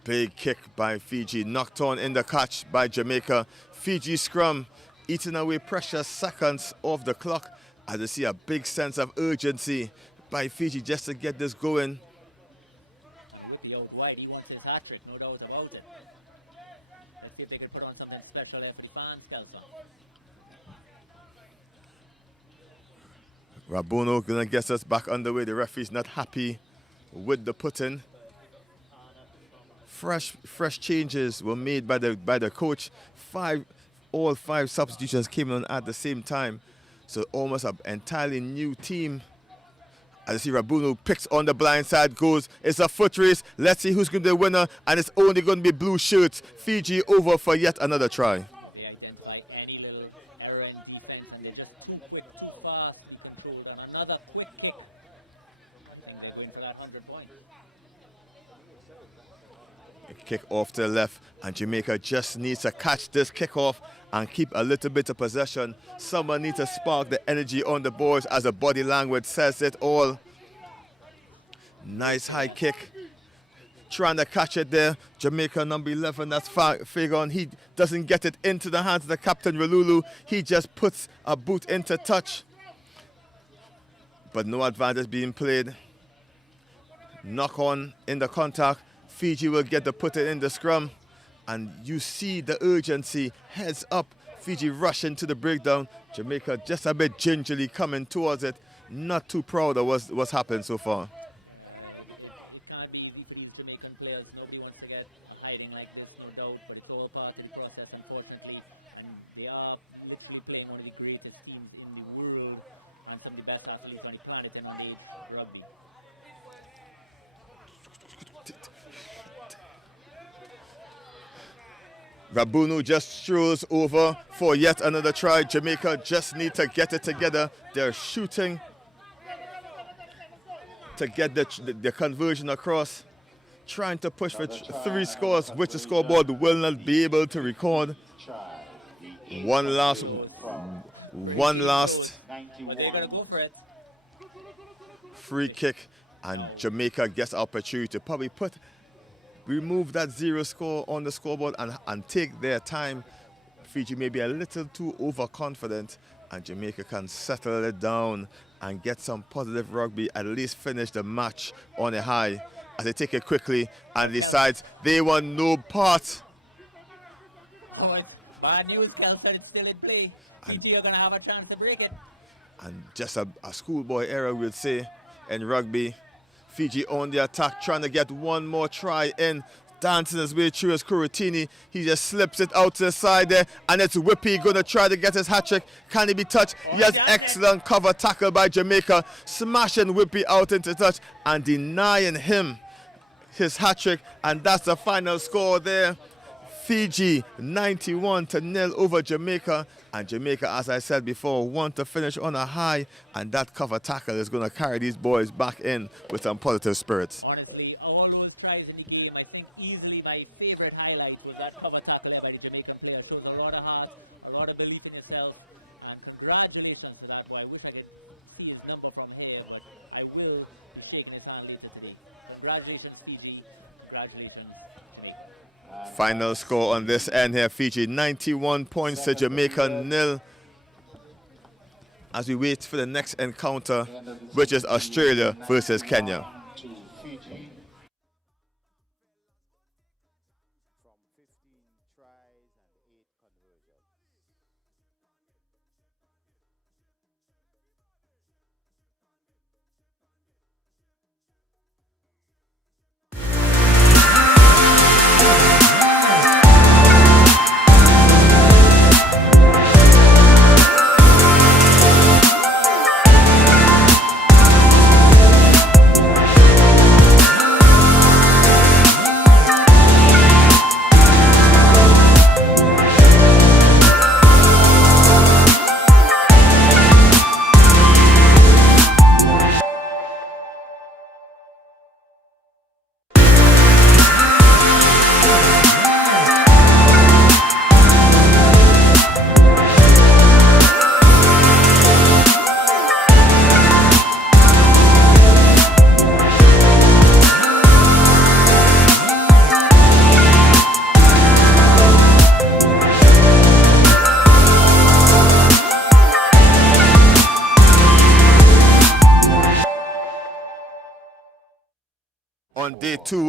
Big kick by Fiji, knocked on in the catch by Jamaica. Fiji scrum, eating away precious seconds off the clock, as you see a big sense of urgency by Fiji just to get this going. And Whippy out wide, he wants his hat-trick, no doubt about it. Let's see if they could put on something special there for the fans, Kelson. Rabono gonna get us back underway. The referee's not happy with the put-in. Fresh changes were made by the coach. All five substitutions came on at the same time. So almost an entirely new team. As you see, Rabono picks on the blind side, goes. It's a foot race. Let's see who's going to be the winner. And it's only going to be blue shirts. Fiji over for yet another try. Yeah, they identify any little error in defense, and they're just too quick, too fast to be controlled. And another quick kick. I think they're going for that 100 points. Kick off to the left, and Jamaica just needs to catch this kickoff and keep a little bit of possession. Someone needs to spark the energy on the boards, as the body language says it all. Nice high kick. trying to catch it there. Jamaica number 11, that's Fagon. He doesn't get it into the hands of the captain, Relulu. He just puts a boot into touch. But no advantage being played. Knock on in the contact. Fiji will get to put it in the scrum. And you see the urgency, heads up. Fiji rushing to the breakdown. Jamaica just a bit gingerly coming towards it. Not too proud of what's happened so far. It can't be easy for these Jamaican players. Nobody wants to get a hiding like this, no doubt, but it's all part of the process, unfortunately. And they are literally playing one of the greatest teams in the world and some of the best athletes on the planet in underage rugby. Rabunu just strolls over for yet another try. Jamaica just need to get it together. They're shooting to get the conversion across. Trying to push for 3 scores, which the scoreboard will not be able to record. One last. But they're going to go for it. Free kick, and Jamaica gets opportunity to probably remove that 0 score on the scoreboard and take their time. Fiji may be a little too overconfident, and Jamaica can settle it down and get some positive rugby, at least finish the match on a high as they take it quickly and decides they want no part. Oh, it's bad news, Kelson. It's still in play. Fiji are going to have a chance to break it. And just a schoolboy error, we'll say, in rugby. Fiji on the attack, trying to get one more try in. Dancing his way through his Kuratini. He just slips it out to the side there, and it's Whippy going to try to get his hat trick. Can he be touched? He has excellent cover tackle by Jamaica, smashing Whippy out into touch and denying him his hat trick, and that's the final score there. Fiji 91-0 over Jamaica, and Jamaica, as I said before, want to finish on a high, and that cover tackle is going to carry these boys back in with some positive spirits. Honestly, all those tries in the game, I think easily my favorite highlight was that cover tackle there by the Jamaican player. Shows a lot of heart, a lot of belief in yourself, and congratulations to that boy. I wish I could see his number from here, but I will be shaking his hand later today. Congratulations, Fiji. Congratulations, Jamaica. Final score on this end here, Fiji 91 points to Jamaica 0. As we wait for the next encounter, which is Australia versus Kenya.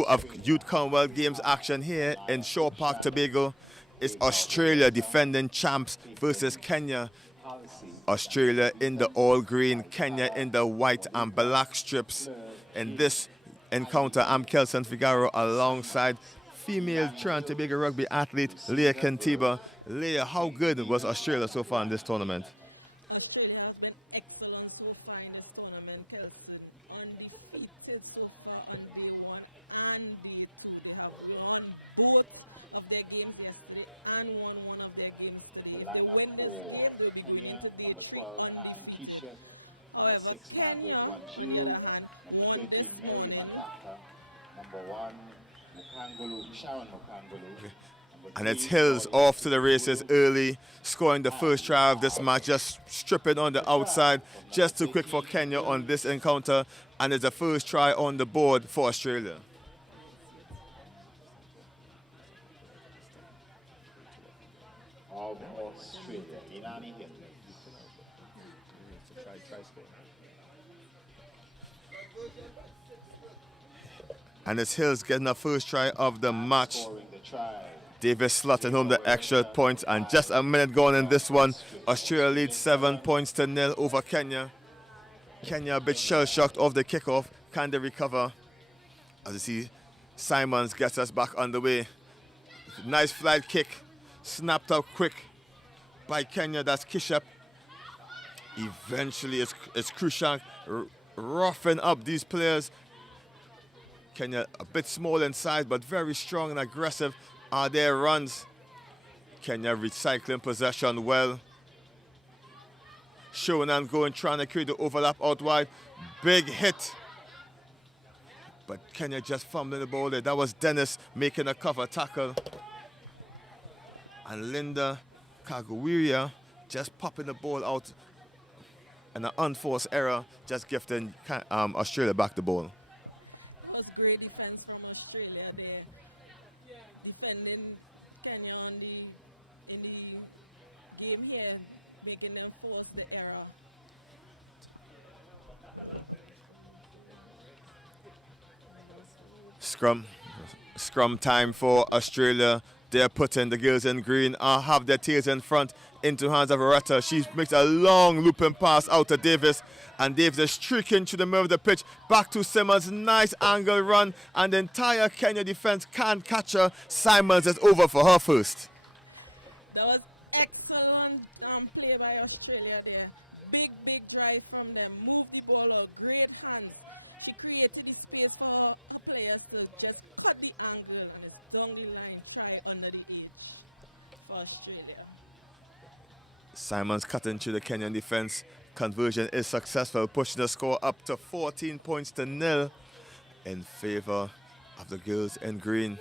Of Youth Commonwealth Games action here in Shore Park, Tobago. It's Australia defending champs versus Kenya. Australia in the all green, Kenya in the white and black strips. In this encounter, I'm Kelson Figaro alongside female Trinidad and Tobago rugby athlete Leah Kentiba. Leah, how good was Australia so far in this tournament? Australia has been excellent so far in this tournament, Kelson. Undefeated so far on day 1 and day 2. They have won both of their games yesterday and won one of their games today. If they win this game, they'll be going into day 3 undefeated. However, Kenya, on the other hand, won this morning. And it's Hills off to the races early, scoring the first try of this match, just stripping on the outside, just too quick for Kenya on this encounter, and it's the first try on the board for Australia. And it's Hills getting the first try of the match. Scoring the try. Davis slotting home the extra points, and just a minute gone in this one. Australia leads 7 points to 0 over Kenya. Kenya a bit shell-shocked off the kickoff. Can they recover? As you see, Simons gets us back on the way. Nice flight kick, snapped out quick by Kenya. That's Kishap. Eventually, it's Krushank roughing up these players. Kenya a bit small in size, but very strong and aggressive are their runs. Kenya recycling possession well. Shonan going, trying to create the overlap out wide. Big hit. But Kenya just fumbling the ball there. That was Dennis making a cover tackle. And Linda Kaguiria just popping the ball out. And an unforced error, just gifting Australia back the ball. It was great defense from Australia there. Defending Kenya in the game here, making them force the error. Scrum time for Australia. They're putting the girls in green, have their tails in front into hands of Arata. She makes a long looping pass out to Davis, and Davis is streaking to the middle of the pitch. Back to Simmons, nice angle run, and the entire Kenya defense can't catch her. Simons is over for her first. That was excellent play by Australia there. Big drive from them. Move the ball out. Great hands. She created the space for her players to just cut the angle, and it's down the line. Try under the edge for Australia. Simons cutting through the Kenyan defense. Conversion is successful, pushing the score up to 14 points to 0 in favor of the girls in green.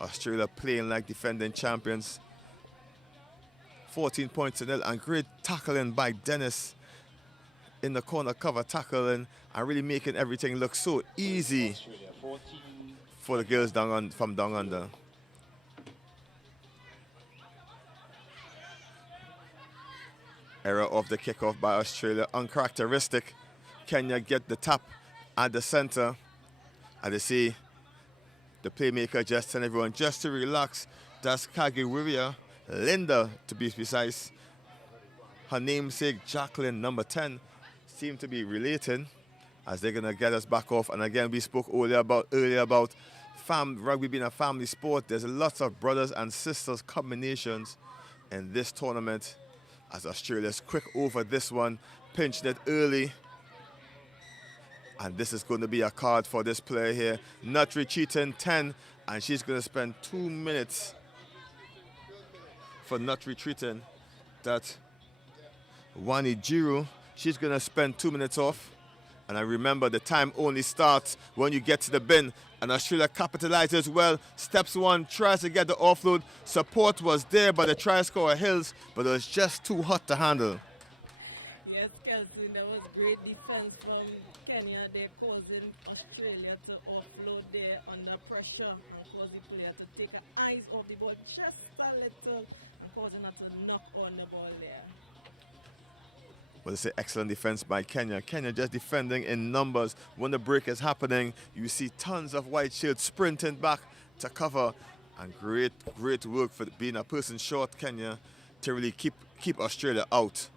Australia playing like defending champions. 14 points to 0, and great tackling by Dennis in the corner cover tackling and really making everything look so easy for the girls from down under. Error of the kickoff by Australia, uncharacteristic. Kenya get the tap at the center. And they see the playmaker just telling everyone just to relax. That's Kagiwiria, Linda to be precise. Her namesake, Jacqueline, number 10, seem to be relating as they're gonna get us back off. And again, we spoke earlier about rugby being a family sport. There's lots of brothers and sisters combinations in this tournament. As Australia's quick over this one, pinched it early. And this is going to be a card for this player here. Not retreating, 10, and she's going to spend 2 minutes for not retreating. That Wani Jiru, she's going to spend 2 minutes off. And I remember the time only starts when you get to the bin. And Australia capitalizes well. Steps one, tries to get the offload. Support was there by the try scorer Hills, but it was just too hot to handle. Yes, Kelson, that was great defense from Kenya. They're causing Australia to offload there under pressure and cause the player to take her eyes off the ball just a little and causing her to knock on the ball there. Well, it's an excellent defense by Kenya. Kenya just defending in numbers. When the break is happening, you see tons of white shirts sprinting back to cover. And great work for being a person short, Kenya, to really keep Australia out.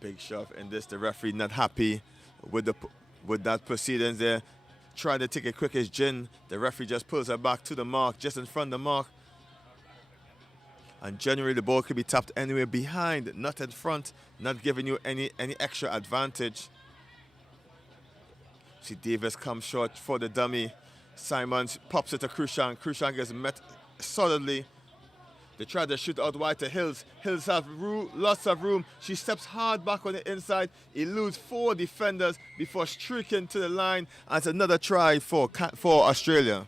Big shove in this. The referee not happy with that proceedings there. Trying to take a quickest gin. The referee just pulls her back to the mark, just in front of the mark. And generally the ball could be tapped anywhere behind, not in front, not giving you any extra advantage. See Davis comes short for the dummy. Simons pops it to Krushank. Krushank is met solidly. They try to shoot out wide to Hills. Hills have lots of room. She steps hard back on the inside. Eludes 4 defenders before streaking to the line. And it's another try for Australia.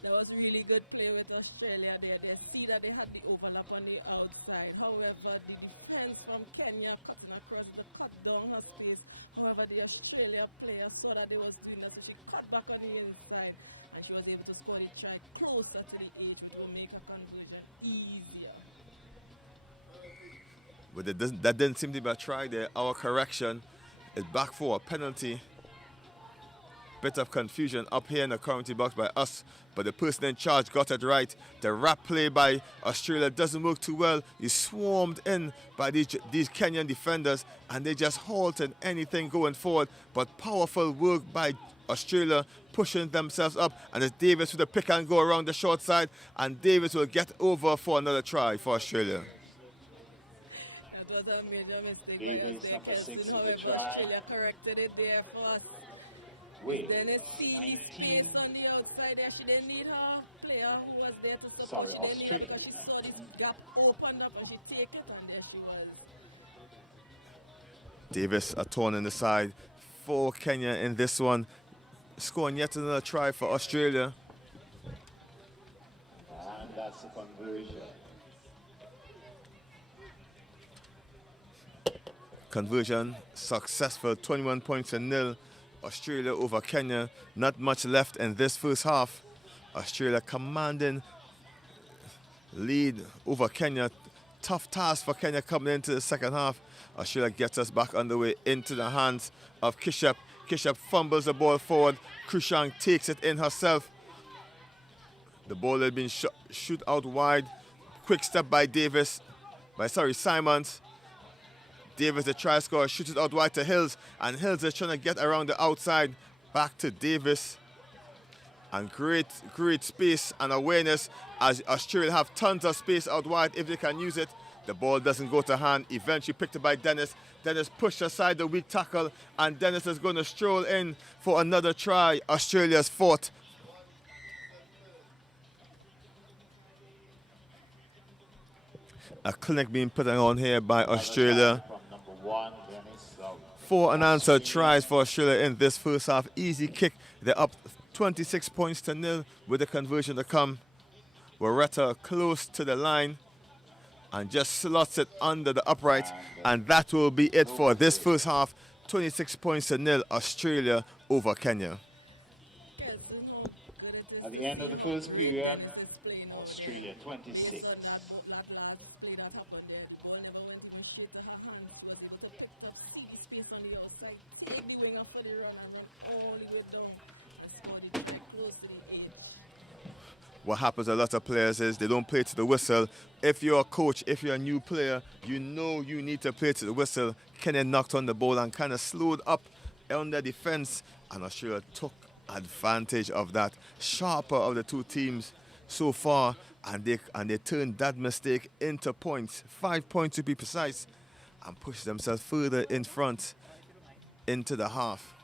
That was really good play with Australia there. They see that they had the overlap on the outside. However, the defense from Kenya cutting across to cut down her space. However, the Australia player saw that they was doing that, so she cut back on the inside and she was able to score the try closer to the edge, which will make her conversion easier. But that didn't seem to be a try there. Our correction is back for a penalty. Bit of confusion up here in the community box by us, but the person in charge got it right. The wrap play by Australia doesn't work too well. He's swarmed in by these Kenyan defenders, and they just halted anything going forward. But powerful work by Australia, pushing themselves up, and it's Davis with the pick and go around the short side, and Davis will get over for another try for Australia. That was a major mistake by us there, Kelson. However, Australia corrected it there for us. Is Dennis seeing the space on the outside there? She didn't need her player who was there to support. She didn't need her because she saw this gap opened up and she take it, and there she was. Davis a torn in the side for Kenya in this one. Scoring yet another try for Australia. And that's the conversion. Conversion successful, 21 points to nil. Australia over Kenya. Not much left in this first half. Australia commanding lead over Kenya. Tough task for Kenya coming into the second half. Australia gets us back underway into the hands of Kishap. Kishap fumbles the ball forward. Krushang takes it in herself. The ball had been shoot out wide. Quick step by Simons. Davis, the try scorer, shoots it out wide to Hills, and Hills is trying to get around the outside. Back to Davis. And great space and awareness as Australia have tons of space out wide if they can use it. The ball doesn't go to hand. Eventually picked up by Dennis. Dennis pushed aside the weak tackle, and Dennis is going to stroll in for another try. Australia's fourth. A clinic being put on here by Australia. 4 unanswered tries for Australia in this first half. Easy kick. They're up 26 points to nil with the conversion to come. Waretta close to the line and just slots it under the upright. And that will be it for this first half. 26 points to nil, Australia over Kenya. Kelson, how good it is to see how great Dennis is playing out there. Based on that last play that happened there, the ball never went even straight to her hands. She was able to pick it up, see the space on the outside, take the winger for the run and run all the way down and score the try close to the edge. What happens to a lot of players is they don't play to the whistle. If you're a coach, if you're a new player, you know you need to play to the whistle. Kenya knocked on the ball and kind of slowed up on the defense, and Australia took advantage of that. Sharper of the two teams so far, and they turned that mistake into points, 5 points to be precise, and pushed themselves further in front into the half.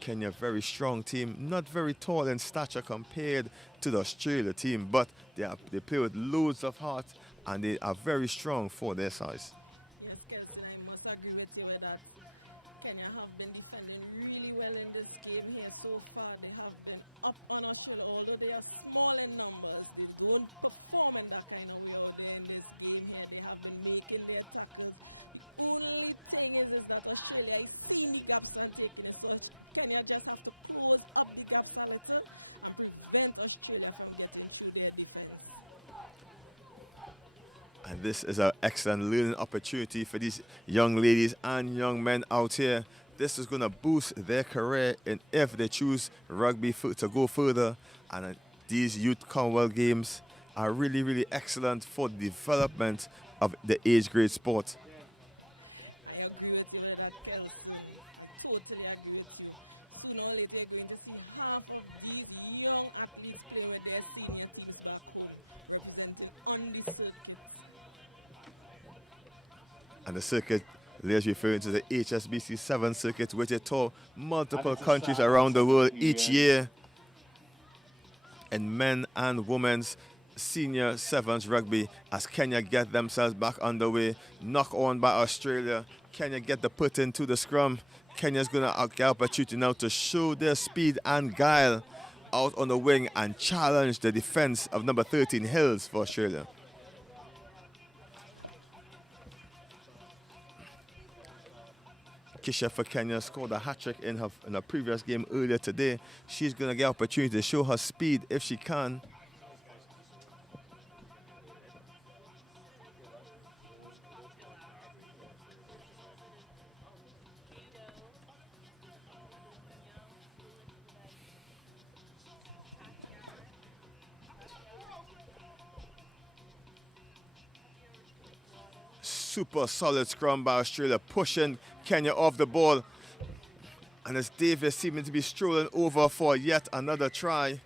Kenya, very strong team, not very tall in stature compared to the Australia team, but they play with loads of heart and they are very strong for their size. Yes, Kelson, I must agree with you with that. Kenya have been defending really well in this game here so far. They have been up on Australia, although they are small in numbers. They don't perform in that kind of way out there in this game here. They have been making their tackles. The only thing is that Australia is seeing the gaps and taking it. So Kenya just have to close up the gaps a little and prevent Australia from getting through their defense. And this is an excellent learning opportunity for these young ladies and young men out here. This is going to boost their career and if they choose rugby to go further. And these youth Commonwealth games are really, really excellent for the development of the age grade sport. I agree with you with that, Kelson. I totally agree with you. Sooner or later, you're going to see half of these young athletes playing with their senior teams back home, representing on the circuits. And the circuit, Leah's referring to the HSBC 7 circuit, which they tour multiple countries around the world each year. In men and women's senior sevens rugby, as Kenya get themselves back underway, knock on by Australia. Kenya get the put into the scrum. Kenya's going to get opportunity now to show their speed and guile out on the wing and challenge the defense of number 13 Hills for Australia. Kisha for Kenya scored a hat-trick in her previous game earlier today. She's going to get opportunity to show her speed if she can. super solid scrum by Australia, pushing Kenya off the ball. And as Davis seeming to be strolling over for yet another try.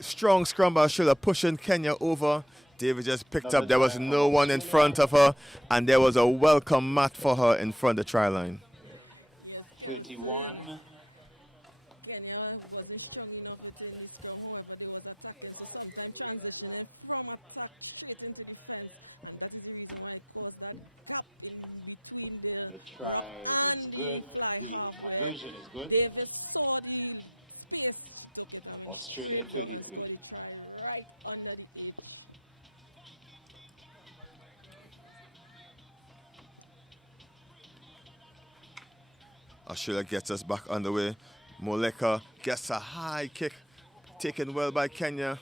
Strong scrum by Australia, pushing Kenya over. Davis just picked up. There was no one in front of her, and there was a welcome mat for her in front of the try line. Yes, Kelson. Kenya wasn't strong enough within the scrum, however, they was attacking. So sometimes transitioning from attack straight into defense. And that is the reason why it caused that gap in between the rock and the fly half, where Davis saw the space. She took it and went straight down and scored the try right under the H. Australia gets us back underway. Moleka gets a high kick, taken well by Kenya.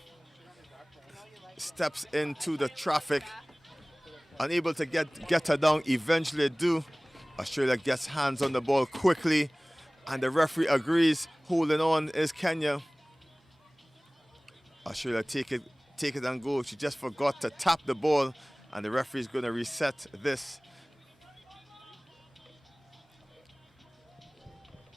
Steps into the traffic, unable to get her down, eventually do. Australia gets hands on the ball quickly, and the referee agrees. Holding on is Kenya. Australia take it and go. She just forgot to tap the ball, and the referee is going to reset this.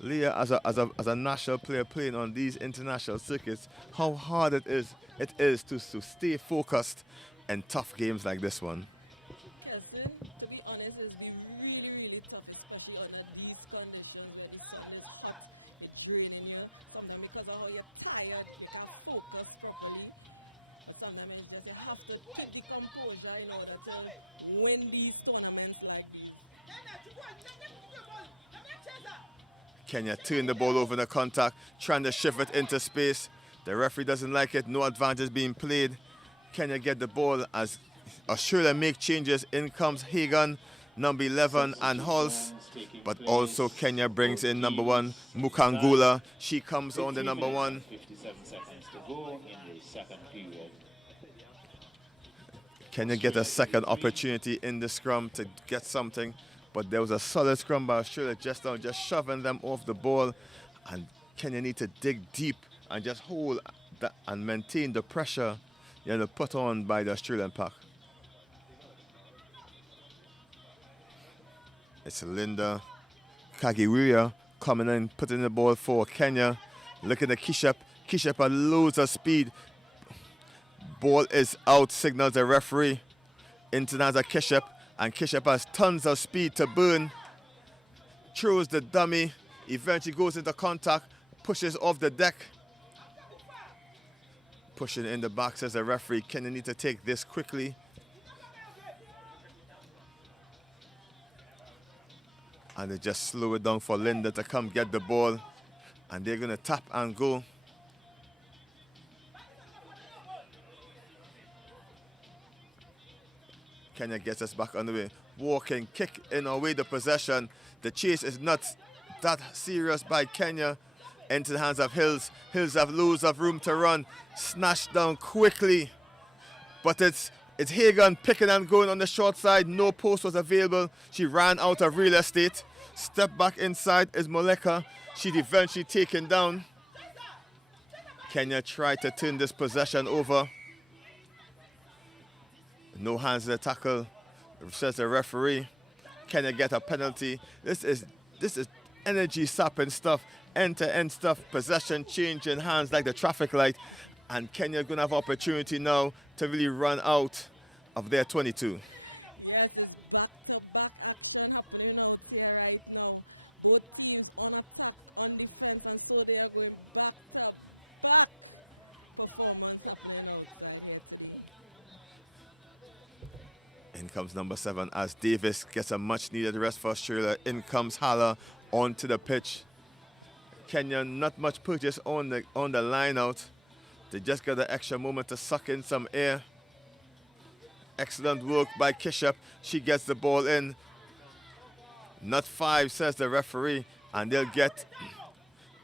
Leah, as a national player playing on these international circuits, how hard it is to stay focused in tough games like this one. Kelson, to be honest, it's been really, really tough, especially under these conditions where the sun is hot, it's draining you. Sometimes because of how you're tired, you can't focus properly. But sometimes it's just you have to keep the composure in order to win these tournaments like these. Kenya turned the ball over in the contact, trying to shift it into space. The referee doesn't like it, no advantage being played. Kenya get the ball as Australia make changes. In comes Hagan, number 11, and Hulse. But also Kenya brings in number 1, Mukangula. She comes on the number 1. 57 seconds to go in the second period. Kenya get a second opportunity in the scrum to get something. But there was a solid scrum by Australia just now, just shoving them off the ball. And Kenya need to dig deep and just hold that and maintain the pressure, put on by the Australian pack. It's Linda Kagiwira coming in, putting the ball for Kenya. Look at the Kishep. Kishep has loads of speed. Ball is out, signals the referee. Internaza Kishep. And Kishep has tons of speed to burn. Throws the dummy. Eventually goes into contact. Pushes off the deck. Pushing in the box as a referee. Kenya need to take this quickly. And they just slow it down for Linda to come get the ball. And they're going to tap and go. Kenya gets us back on the way. Walking, kick in away the possession. The chase is not that serious by Kenya. Into the hands of Hills. Hills have loads of room to run. Snatched down quickly. But it's Hagan picking and going on the short side. No post was available. She ran out of real estate. Step back inside is Moleka. She's eventually taken down. Kenya tried to turn this possession over. No hands in the tackle, says the referee. Kenya get a penalty. This is energy sapping stuff, end-to-end stuff, possession change in hands like the traffic light. And Kenya gonna have opportunity now to really run out of their 22. Yes, it's back-to-back action happening out here right now. Both teams on attack, on defense, and so they are going back-to-back performance happening outside here today. In comes number 7 as Davis gets a much-needed rest for Australia. In comes Hala onto the pitch. Kenya not much purchase on the line out. They just got an extra moment to suck in some air. Excellent work by Kishep. She gets the ball in. Not 5, says the referee, and they'll get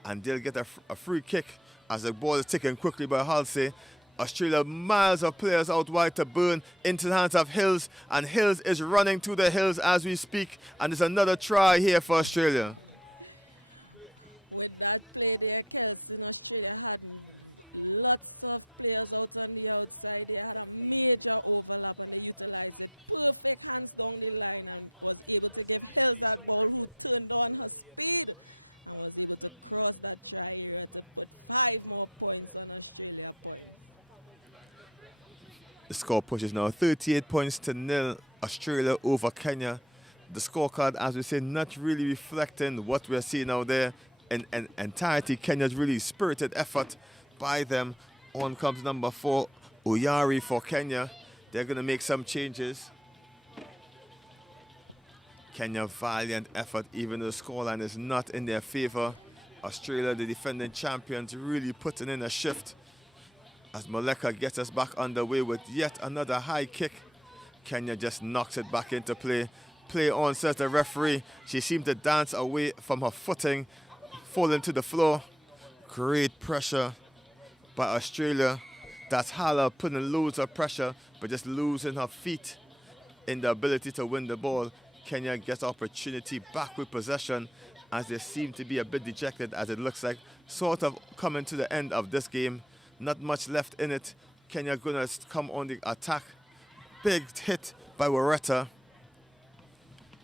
a free kick as the ball is taken quickly by Halsey. Australia, miles of players out wide to burn into the hands of Hills, and Hills is running to the hills as we speak, and there's another try here for Australia. With that play there, Kelson, Australia had lots of players out on the outside. They had a major overlap and they utilized it. Perfect hands down the line and was able to give Hills that ball, who turned on her speed and was able to cross that try area to put 5 more points on Australia point. The score pushes now 38 points to 0, Australia over Kenya. The scorecard, as we say, not really reflecting what we're seeing out there in entirety. Kenya's really spirited effort by them. On comes number 4, Oyari for Kenya. They're going to make some changes. Kenya, valiant effort, even though the scoreline is not in their favor. Australia, the defending champions, really putting in a shift as Moleka gets us back underway with yet another high kick. Kenya just knocks it back into play. Play on, says the referee. She seemed to dance away from her footing, falling to the floor. Great pressure by Australia. That's Hala putting loads of pressure, but just losing her feet in the ability to win the ball. Kenya gets opportunity back with possession as they seem to be a bit dejected, as it looks like sort of coming to the end of this game. Not much left in it. Kenya gonna come on the attack. Big hit by Wareta.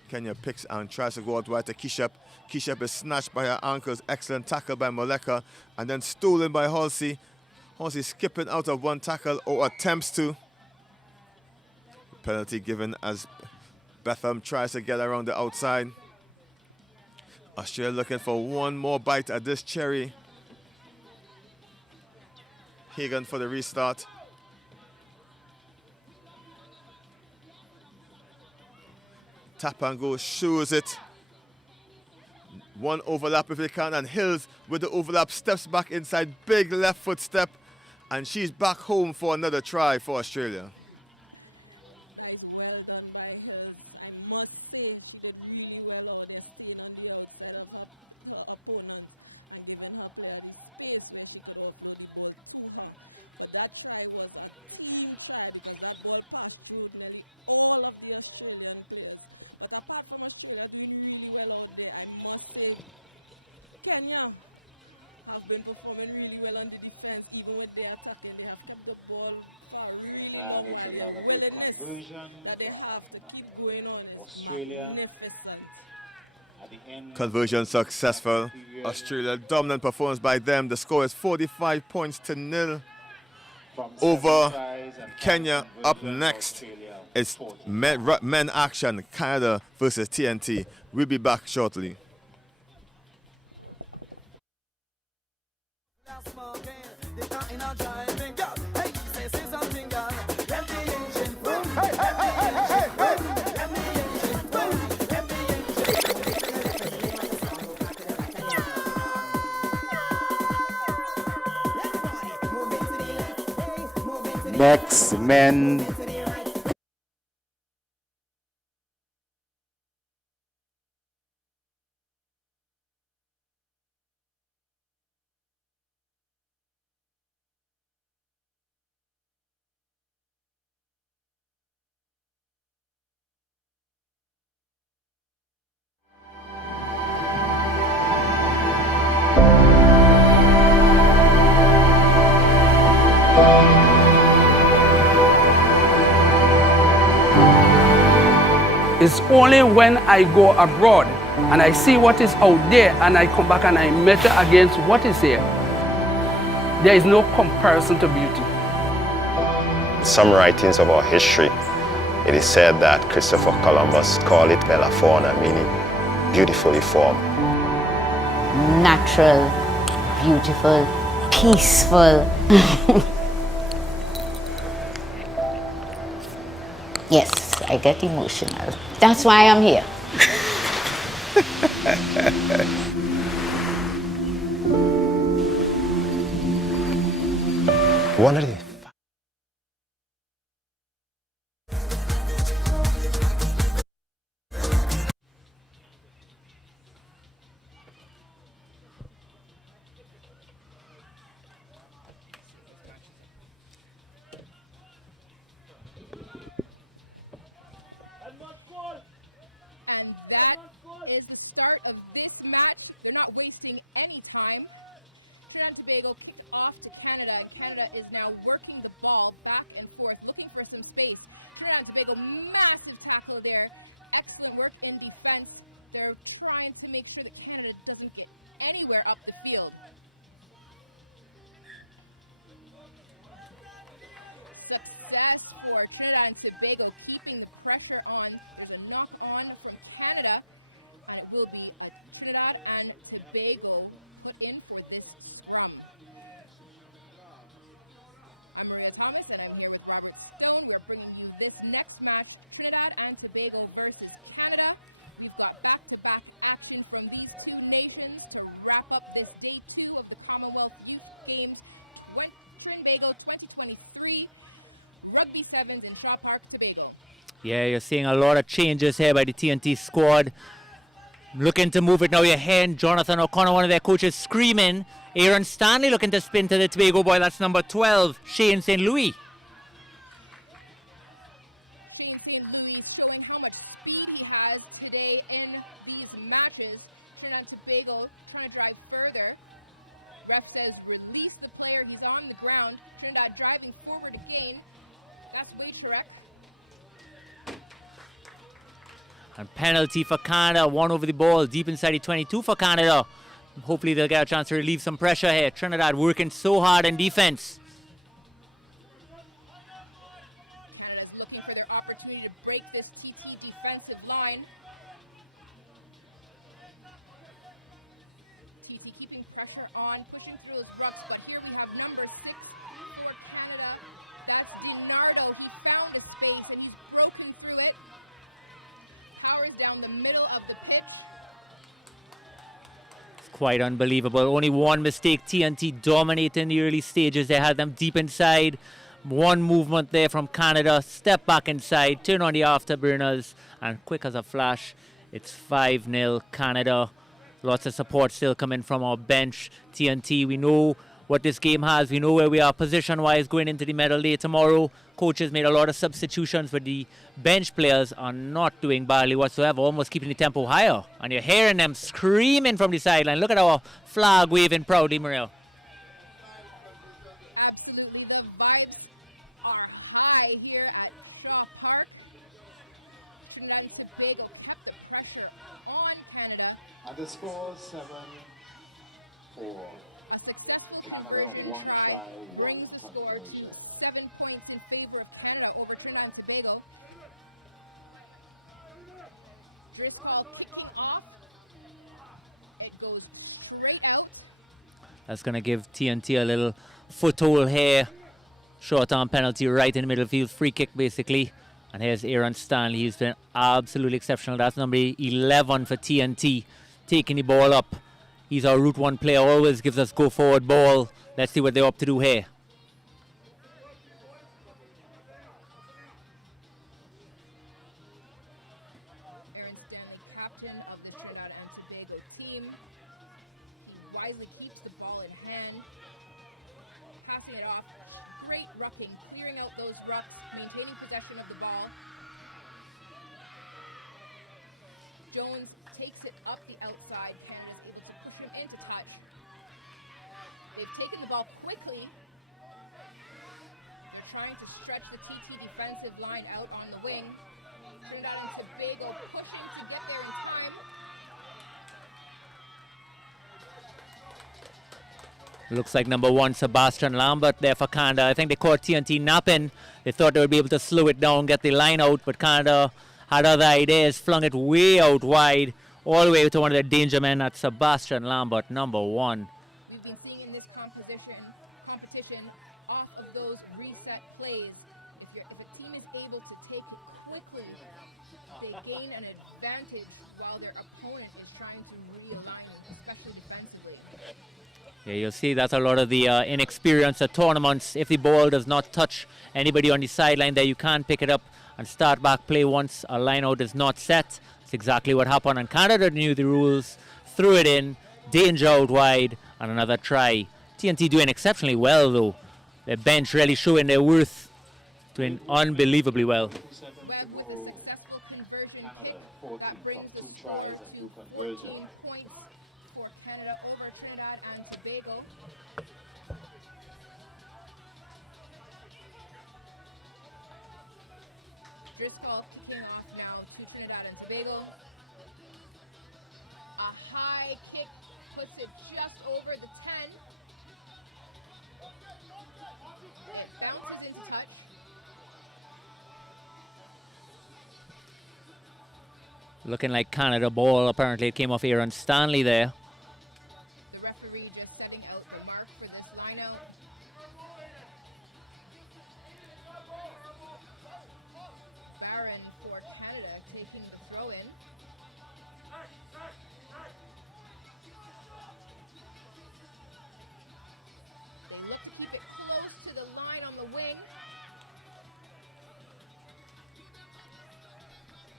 Kenya picks and tries to go out wide to Kishep. Kishep is snatched by her ankles. Excellent tackle by Moleka. And then stolen by Halsey. Halsey skipping out of one tackle, or attempts to. Penalty given as Betham tries to get around the outside. Australia looking for one more bite at this cherry. Hagan for the restart. Tap and go, shows it. One overlap if they can, and Hills with the overlap steps back inside, big left foot step, and she's back home for another try for Australia. That is well done by Hills. I must say she did really well out there, staying on the outside of her opponent and giving her player the space where she could offload the ball to her. But that try was a team try because that ball passed through nearly all of the Australian players. But apart from Australia doing really well out there, I must say Kenya have been performing really well on the defense. Even when they're attacking, they have kept the ball for a really long while. The willingness that they have to keep going on is magnificent. Conversion successful. Australia, dominant performance by them. The score is 45 points to 0 over Kenya. Up next, it's men action, Canada versus TNT. We'll be back shortly. Next, men. It's only when I go abroad and I see what is out there and I come back and I measure against what is here. There is no comparison to beauty. Some writings of our history, it is said that Christopher Columbus called it Bella Fauna, meaning beautifully formed. Natural, beautiful, peaceful. Yes, I get emotional. That's why I'm here. One of the And that is the start of this match. They're not wasting any time. Trinidad and Tobago kicked off to Canada, and Canada is now working the ball back and forth, looking for some space. Trinidad and Tobago, massive tackle there. Excellent work in defense. They're trying to make sure that Canada doesn't get anywhere up the field. Success for Trinidad and Tobago, keeping the pressure on. There's a knock on from Canada, and it will be a Trinidad and Tobago put in for this scrum. I'm Maria Thomas, and I'm here with Robert Stone. We're bringing you this next match, Trinidad and Tobago versus Canada. We've got back-to-back action from these two nations to wrap up this day 2 of the Commonwealth Youth Games Trinbago 2023. Rugby Sevens in Shaw Park, Tobago. Yeah, you're seeing a lot of changes here by the TNT squad. Looking to move it now. You're hearing Jonathan O'Connor, one of their coaches, screaming. Aaron Stanley looking to spin to the Tobago boy. That's number 12, Shane St. Louis. Shane St. Louis showing how much speed he has today in these matches. Trinidad and Tobago trying to drive further. Ref says release the player. He's on the ground. Trinidad driving forward again. That's Waitrek. And penalty for Canada. One over the ball, deep inside the 22 for Canada. Hopefully they'll get a chance to relieve some pressure here. Trinidad working so hard in defense. Canada's looking for their opportunity to break this TT defensive line. TT keeping pressure on, pushing through those rucks, but here we have number 6 for Canada. That's DiNardo. He found a space and he's broken through it. Powers down the middle of the pitch. It's quite unbelievable. Only one mistake. TNT dominating the early stages. They had them deep inside. One movement there from Canada. Step back inside. Turn on the afterburners. And quick as a flash, it's 5-0 Canada. Lots of support still coming from our bench. TNT, we know what this game has. We know where we are position-wise going into the medal day tomorrow. Coaches made a lot of substitutions, but the bench players are not doing badly whatsoever, almost keeping the tempo higher. And you're hearing them screaming from the sideline. Look at our flag waving proudly, Maria. Absolutely. The vibes are high here at Shaw Park. Trinidad and Tobago kept the pressure on Canada. And the score 7-4. A successful conversion try brings the score to 7 points in favor of Canada over Trinidad and Tobago. Driscoll kicking off. It goes straight out. That's going to give TNT a little foothold here. Short arm penalty right in the middle field. Free kick, basically. And here's Aaron Stanley. He's been absolutely exceptional. That's number 11 for TNT. Taking the ball up. He's our Route 1 player. Always gives us go forward ball. Let's see what they're up to do here. Aaron Stanley, captain of this Trinidad and Tobago team. He wisely keeps the ball in hand. Passing it off. Great rucking, clearing out those rucks, maintaining possession of the ball. Jones takes it up the outside. Canada's able to push him into touch. They've taken the ball quickly. They're trying to stretch the TT defensive line out on the wing. Trinidad and Tobago pushing to get there in time. Looks like number 1, Sebastian Lambert there for Canada. I think they caught TNT napping. They thought they would be able to slow it down, get the line out, but Canada had other ideas, flung it way out wide, all the way to one of the danger men. That's Sebastian Lambert, number 1. We've been seeing in this competition off of those reset plays. If a team is able to take it quickly, they gain an advantage while their opponent is trying to realign, especially defensively. Yeah, you'll see that's a lot of the inexperience at tournaments. If the ball does not touch anybody on the sideline there, you can't pick it up and start back play once a line out is not set. That's exactly what happened, and Canada knew the rules, threw it in, danger out wide, and another try. TNT doing exceptionally well though. Their bench really showing their worth, doing unbelievably well. Webb with a successful conversion kick that brings the score to 14 points for Canada over Trinidad and Tobago. Driscoll kicking off now to Trinidad and Tobago. A high kick puts it just over the 10. It bounces into touch. Looking like Canada ball. Apparently it came off Aaron Stanley there. The referee just setting out the mark for this lineout. Barron for Canada taking the throw in. They look to keep it close to the line on the wing.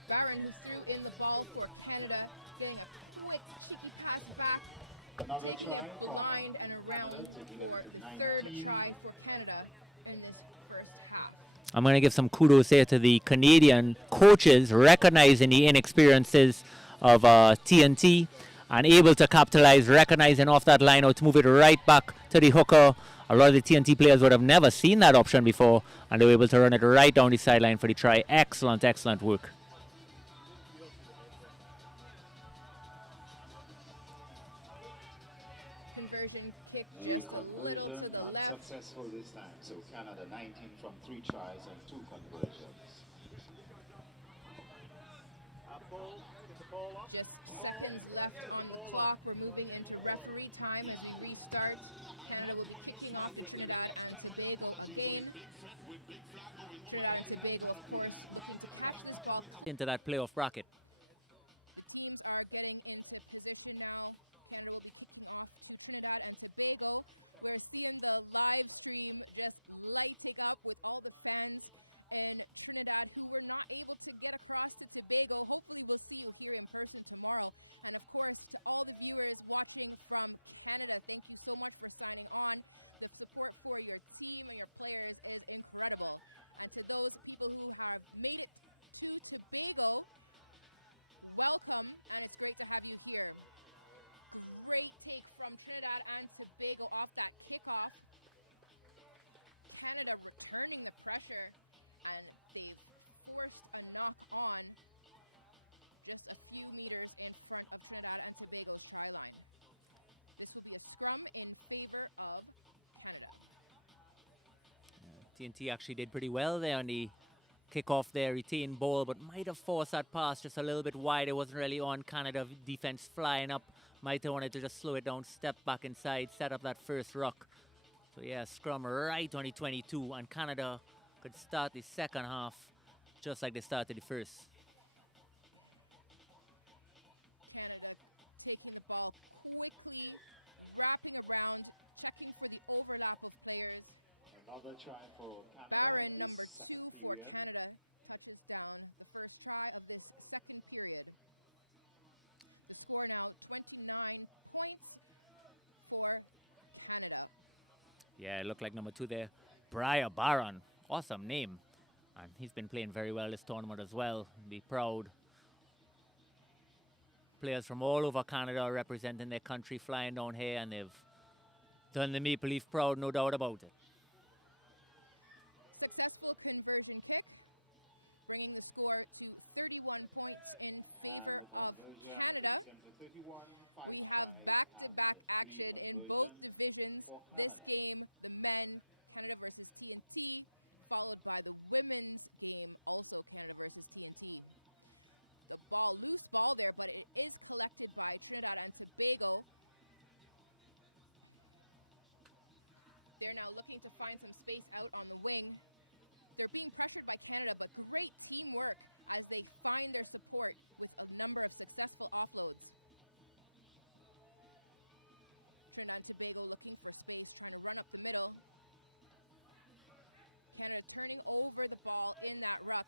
Barron, who threw in the ball for Canada, getting a quick, cheeky pass back, taking it blind and around for the third try for Canada in this first half. I'm going to give some kudos here to the Canadian coaches, recognizing the inexperiences of TNT and able to capitalize, recognizing off that line out to move it right back to the hooker. A lot of the TNT players would have never seen that option before, and they were able to run it right down the sideline for the try. Excellent, excellent work. Conversion kick just a little to the left. Successful this time, so Canada 19 from 3 tries and 2 conversions. Just seconds left on the clock. We're moving into referee time as we restart. Canada will be kicking off to Trinidad and Tobago again. Trinidad and Tobago, of course, looking to catch this ball Into that playoff bracket. The teams are getting into position now. Canada will be kicking off to Trinidad and Tobago. We're seeing the live stream just lighting up with all the fans in Trinidad who were not able to get across to Tobago. Hopefully we'll see you here in person tomorrow. And of course, to all the viewers watching from Canada, thank you so much for signing on. The support for your team and your players is incredible. And to those people who have made it to Tobago, welcome, and it's great to have you here. Great take from Trinidad and Tobago off that kickoff. Canada returning the pressure, and they've forced a knock on just a few meters in front of Trinidad and Tobago's try line. This will be a scrum in favor of Canada. TNT actually did pretty well there on the kickoff there, retained ball, but might have forced that pass just a little bit wide. It wasn't really on. Canada defense flying up. Might have wanted to just slow it down, step back inside, set up that first ruck. So yeah, scrum right on the 22, and Canada could start the second half just like they started the first. Canada taking the ball quickly, wrapping around, checking for the overlap of players. Another try for Canada. Barron, number 2 for Canada, touches down the first try of this second period. The score now 29 points for Canada. Yeah, it looked like number 2 there. Briar Barron, awesome name. And he's been playing very well this tournament as well. Be proud. Players from all over Canada representing their country flying down here, and they've done the Maple Leaf proud, no doubt about it. Successful conversion kick, bringing the score to 31 points in favor of Canada. We have back-to-back action in both divisions. This game, the men, Canada versus TNT, followed by the women's game, also Canada versus TNT. The ball, loose ball there, but it is collected by Trinidad and Tobago. They're now looking to find some space out on the wing. They're being pressured by Canada, but great teamwork as they find their support with a number of successful offloads. Trinidad and Tobago looking for space, trying to run up the middle. Canada turning over the ball in that ruck.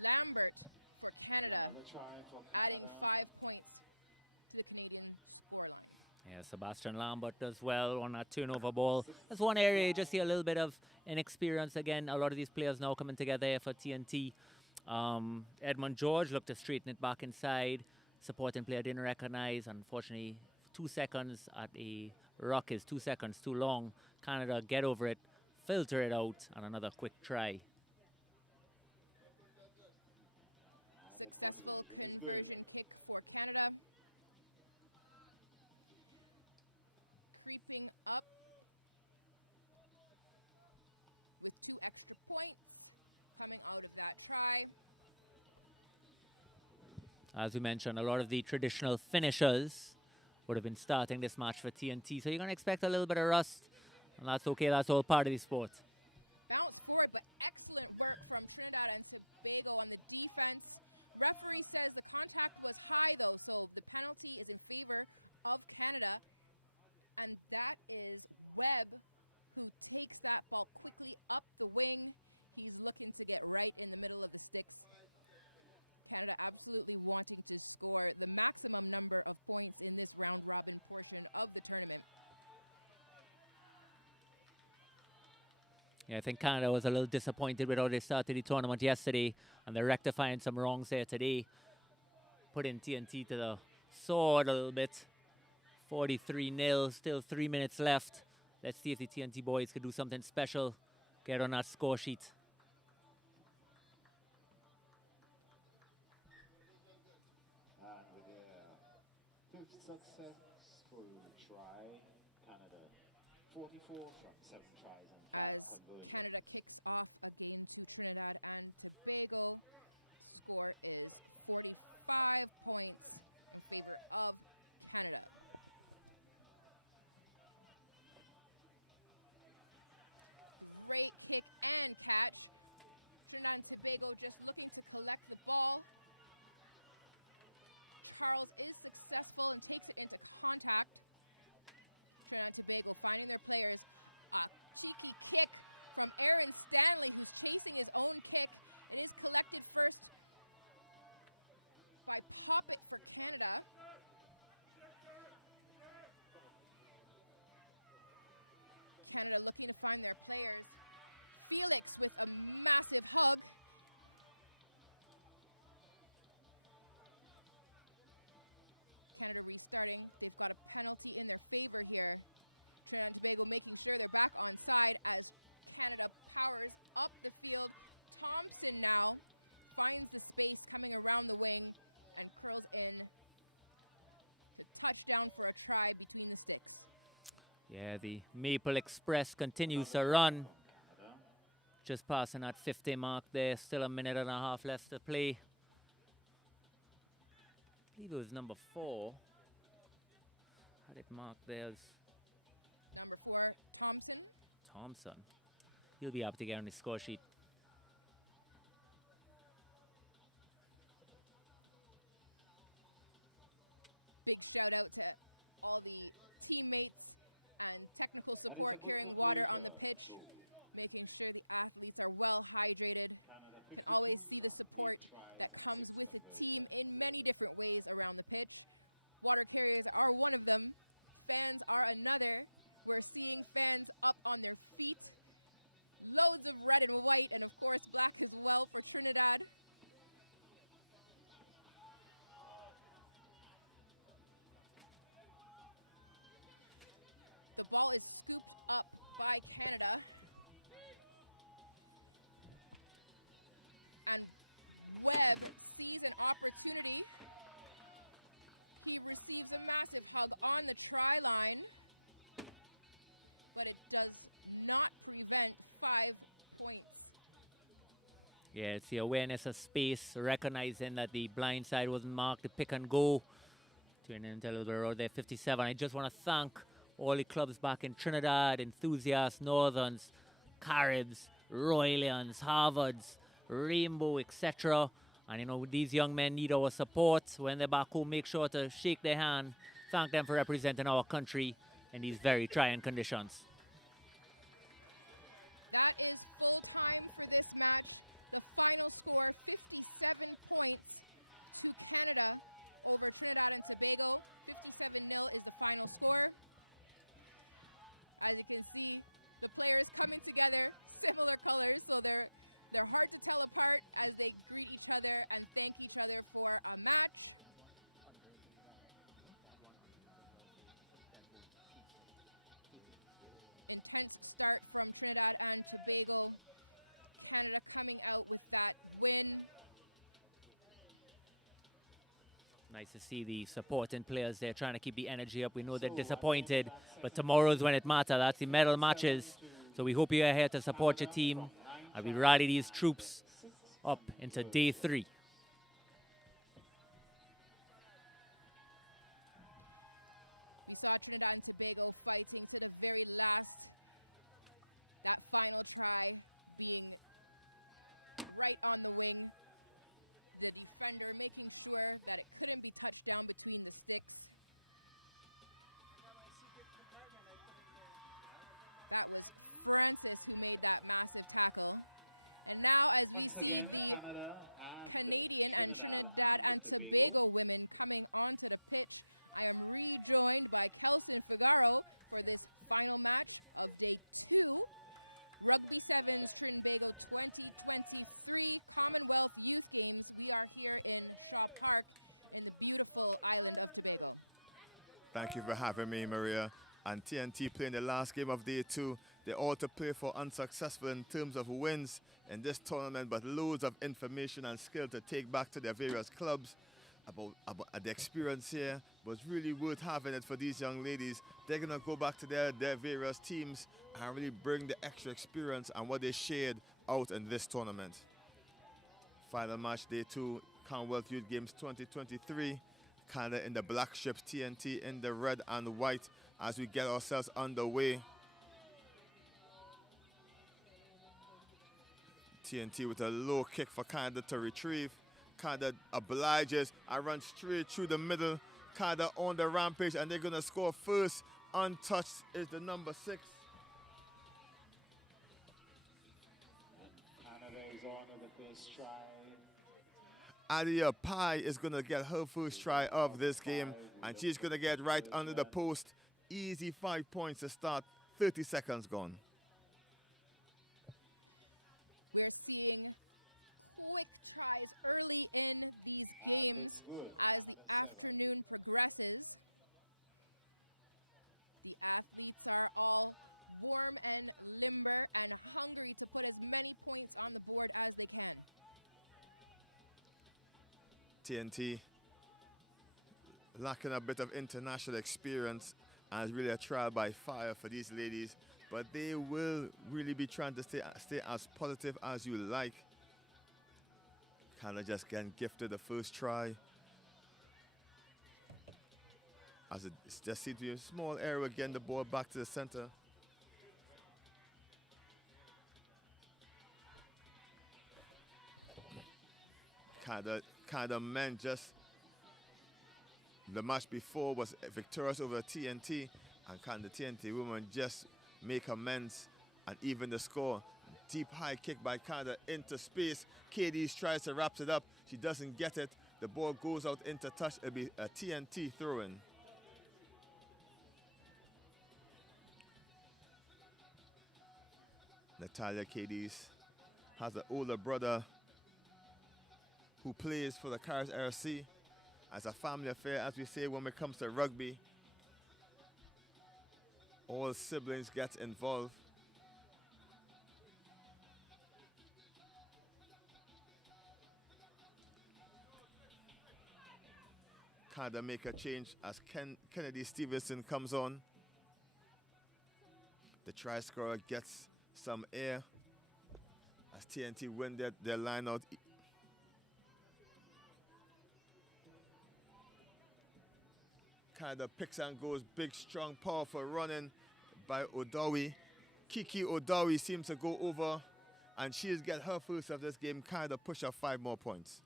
Lambert for Canada, adding 5 points to the Canadian scoreline. Yeah, Sebastian Lambert does well on that turnover ball. That's one area you just see a little bit of inexperience. Again, a lot of these players now coming together here for TNT. Edmund George looked to straighten it back inside. Supporting player didn't recognize. Unfortunately, 2 seconds at a ruck is 2 seconds too long. Canada get over it, filter it out, and another quick try. Successful conversion kick for Canada. Creeping up with 2 extra points coming out of that try. As we mentioned, a lot of the traditional finishers would have been starting this match for TNT, so you're going to expect a little bit of rust, and that's okay. That's all part of the sport. Bounce forward, but excellent work from Trinidad and Tobago on the defense. Referee says the contact was high, though, so the penalty is in favor of Canada. And that is Webb, who takes that ball quickly up the wing. He's looking to get right in the middle of the sticks. Canada absolutely wanting to score the maximum number of points in this round-robin portion of the tournament. Yeah, I think Canada was a little disappointed with how they started the tournament yesterday, and they're rectifying some wrongs there today. Putting TNT to the sword a little bit. 43-0, still 3 minutes left. Let's see if the TNT boys could do something special, get on that score sheet. And with their 5th successful try, Canada 44 from 7 tries. As Canada kicks off again to Trinidad and Tobago, score is 45 points in favor of Canada. Great kick and catch. Trinidad and Tobago just looking to collect the ball. Charles is successful and takes it into contact. Trinidad and Tobago finding their players. A cheeky kick from Aaron Stanley, who's chasing his own kick. It is collected first by Poppet for Canada. Canada looking to find their players. Felix with a massive hug. Canada restarting. They've got a penalty in their favor here. Trinidad and Tobago making sure they're back on side as Canada powers up the field. Thompson now finds the space coming around the wing and curls in to touchdown for a try between the sticks. Yeah, the Maple Express continues to run. Just passing that 50 mark there. Still a minute and a half left to play. I believe it was number 4. Had it marked there as number 4, Thompson. Thompson. He'll be able to get on the score sheet. Big shout out to all the teammates and technical support carrying water on the pitch, making sure the athletes are well hydrated. Can always see the support that comes with a team in many different ways around the pitch. Water carriers are one of them. Fans are another. We're seeing fans up on their feet. Loads of red and white, and of course black as well for Trinidad. The ball is scooped up by Canada. And Webb sees an opportunity. He receives a massive hug on the try line, but it does not prevent 5 points. Yeah, it's the awareness of space, recognizing that the blind side wasn't marked, the pick and go. Turning into a little bit around there, 57. I just want to thank all the clubs back in Trinidad, Enthusiasts, Northerns, Caribs, Royalians, Harvards, Rainbow, etc. And you know, these young men need our support. When they're back home, make sure to shake their hand, thank them for representing our country in these very trying conditions. That is full time for this match. The final score, 57 points to Canada over Trinidad and Tobago. 57-0 is the final score. As you can see, the players coming together, similar colors, so they're hard to tell apart as they greet each other and thank each other for a match. Intense start from Trinidad and Tobago. Canada coming out with that win. Nice to see the supporting players there trying to keep the energy up. We know they're disappointed, but tomorrow's when it matters. That's the medal matches. So we hope you're here to support your team, and we rally these troops up into day 3. We saw Trinidad and Tobago fighting to the very last. That final try being right on the wing. The defender making sure that it couldn't be touched down between the sticks. That was Francis who made that massive tackle. And now as we see the Canadian and Trinidad and Tobago women coming onto the pitch, I am rejoined by Kelson Figaro for this final match of day 2. Rugby Sevens Trinbago 2023 Commonwealth Youth Games. We are here in Shaw Park in the beautiful island of Tobago. Thank you for having me, Maria. And TNT playing the last game of day 2. They all to play for unsuccessful in terms of wins in this tournament, but loads of information and skill to take back to their various clubs. About the experience here was really worth having it for these young ladies. They're going to go back to their various teams and really bring the extra experience and what they shared out in this tournament. Final match, day 2, Commonwealth Youth Games 2023. Canada in the black strips, TNT in the red and white as we get ourselves underway. TNT with a low kick for Canada to retrieve. Canada obliges and runs straight through the middle. Canada on the rampage, and they're going to score first. Untouched is the number 6. Canada is on the first try. Adia Pai is going to get her first try of this game, and she's going to get right under the post. Easy 5 points to start. 30 seconds gone. We're seeing quick tries early in these games as the afternoon progresses. The athletes are all warm and limber and hungry to put as many points on the board as they can. TNT lacking a bit of international experience, and it's really a trial by fire for these ladies, but they will really be trying to stay as positive as you like. Canada just getting gifted the first try. As it just seems to be a small error, getting the ball back to the center. Canada men just, the match before was victorious over TNT, and Canada TNT women just make amends and even the score. Deep high kick by Canada into space. KD tries to wrap it up. She doesn't get it. The ball goes out into touch. It'll be a TNT throw-in. Natalia Cadiz has an older brother who plays for the Cars RC. As a family affair, as we say when it comes to rugby, all siblings get involved. Canada make a change as Kennedy Stevenson comes on. The try scorer gets some air as TNT win their line out. Canada picks and goes, big, strong, powerful running by Odawi. Kiki Odawi seems to go over, and she'll get her first of this game. Canada push up 5 more points.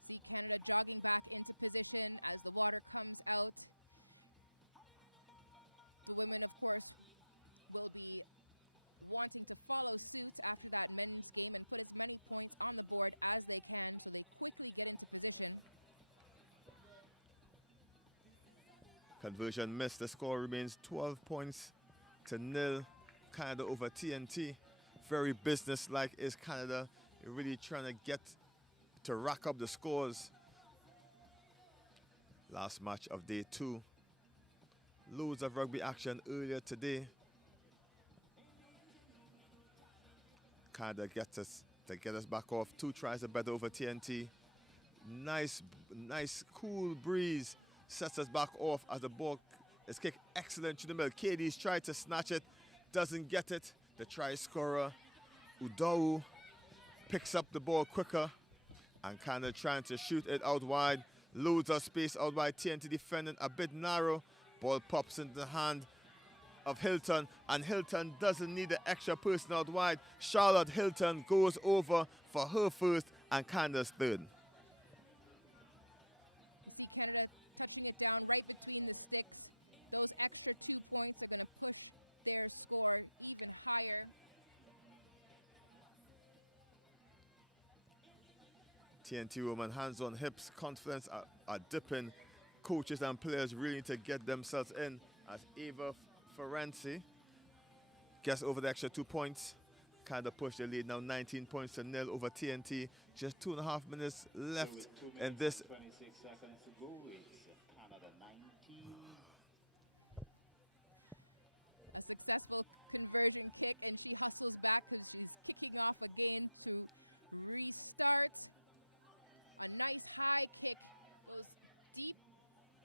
See Canada jogging back into position as the water comes out. The women, of course, will be wanting to follow suit after that men's game and put as many points on the board as they can, so they quickly get into position. Conversion missed. The score remains 12 points to 0. Canada over TNT. Very business-like is Canada. They're really trying to get to rack up the scores. Last match of day 2. Loads of rugby action earlier today. kind of get us back off. 2 tries are better over TNT. Nice cool breeze sets us back off as the ball is kicked excellent to the middle. KD's tried to snatch it, doesn't get it. The try scorer, Udau, picks up the ball quicker and kind of trying to shoot it out wide. Loads of space out wide. TNT defending a bit narrow. Ball pops into the hand of Hilton, and Hilton doesn't need the extra person out wide. Charlotte Hilton goes over for her first and Candace third. You see Canada touching it down right between the sticks. Those extra 2 points are going to push their score even higher. TNT woman, hands on hips, confidence are dipping. Coaches and players really need to get themselves in as Eva Ferenczi gets over the extra 2 points. Kind of push the lead now 19 points to nil over TNT. Just 2.5 minutes left in this. 26 seconds to go. It's Canada 19. A successful conversion kick, and she hustles back because she's kicking off again to restart. A nice high kick goes deep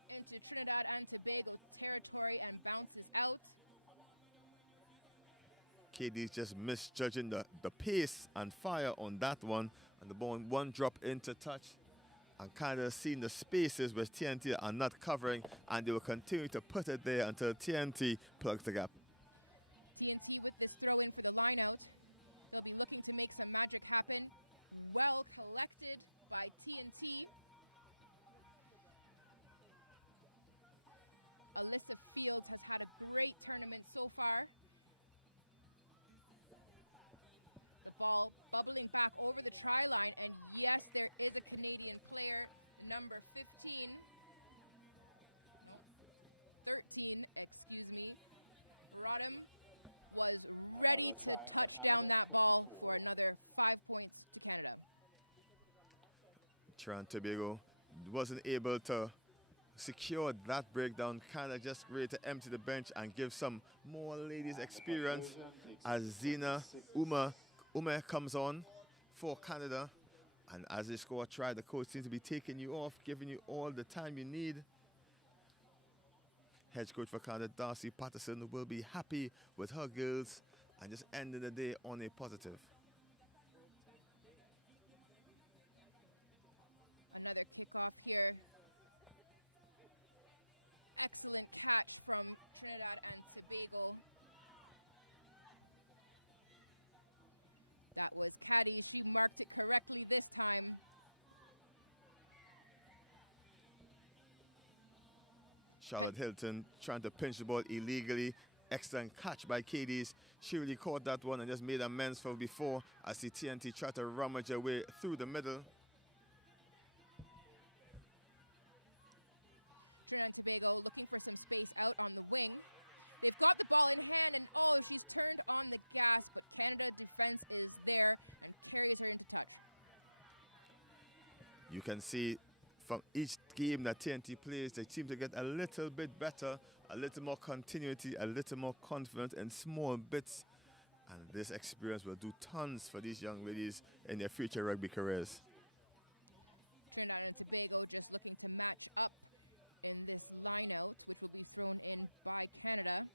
into Trinidad and Tobago territory and bounces out. KD's just misjudging the pace and fire on that one. And the ball one drop into touch and kind of seeing the spaces which TNT are not covering, and they will continue to put it there until TNT plugs the gap. TNT with this throw in for the line out. They'll be looking to make some magic happen. Well collected by TNT. Alyssa Fields has had a great tournament so far. The ball bubbling back over the try line, and yes, there is a Canadian player, number 13, excuse me. Rodham was ready to touch down that ball for another 5 points to Canada. Trinidad and Tobago wasn't able to secure that breakdown, kind of just ready to empty the bench and give some more ladies experience as Zina Ume comes on for Canada. And as they score a try, the coach seems to be taking you off, giving you all the time you need. Head coach for Canada, Darcy Patterson, will be happy with her girls and just ending the day on a positive. Another kickoff here. Excellent catch from Trinidad and Tobago. That was Caddy. She marked it correctly this time. Charlotte Hilton trying to pinch the ball illegally. Excellent catch by KD's. She really caught that one and just made amends for before. I see TNT try to rummage her way through the middle. Trinidad and Tobago looking for some space out on the wing. They've got the ball in hand, and oh, she's turned on the gas, but Canada defense is there and carries her into touch. You can see from each game that TNT plays, they seem to get a little bit better, a little more continuity, a little more confidence in small bits. And this experience will do tons for these young ladies in their future rugby careers. Trinidad and Tobago just looking to match up in this line out, which will be thrown in by Canada.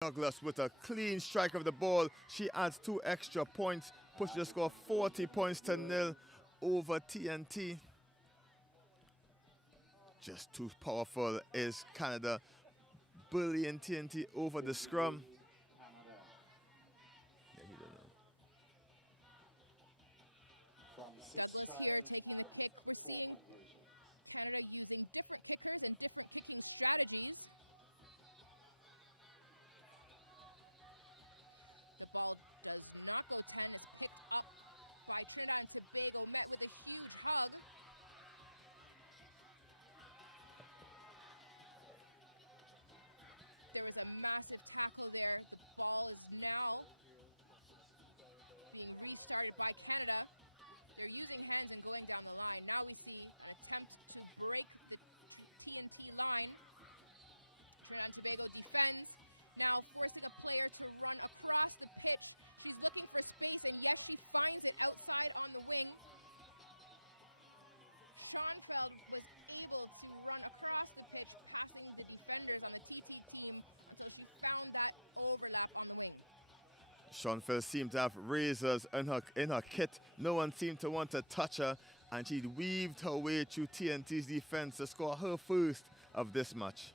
Douglas with a clean strike of the ball. She adds 2 extra points, pushes the score 40 points to 0 over TNT. Just too powerful is Canada bullying TNT over the scrum. Douglas here taking the kick. We're seeing Canada using different kickers and different kicking strategies. The ball does not go 10. It's picked up by Trinidad and Tobago, met with a huge hug. There was a massive tackle there. The ball is now being restarted by Canada. They're using hands and going down the line. Now we see an attempt to break the TNT line. Trinidad and Tobago defends, now forcing a player to run across the pitch. She's looking for space, and yes, she finds it outside on the wing. Schoenfeld was able to run across the pitch, passing the defenders on the TT team until she found that overlap on the wing. Schoenfeld seemed to have razors in her kit. No one seemed to want to touch her, and she weaved her way through TNT's defense to score her first of this match.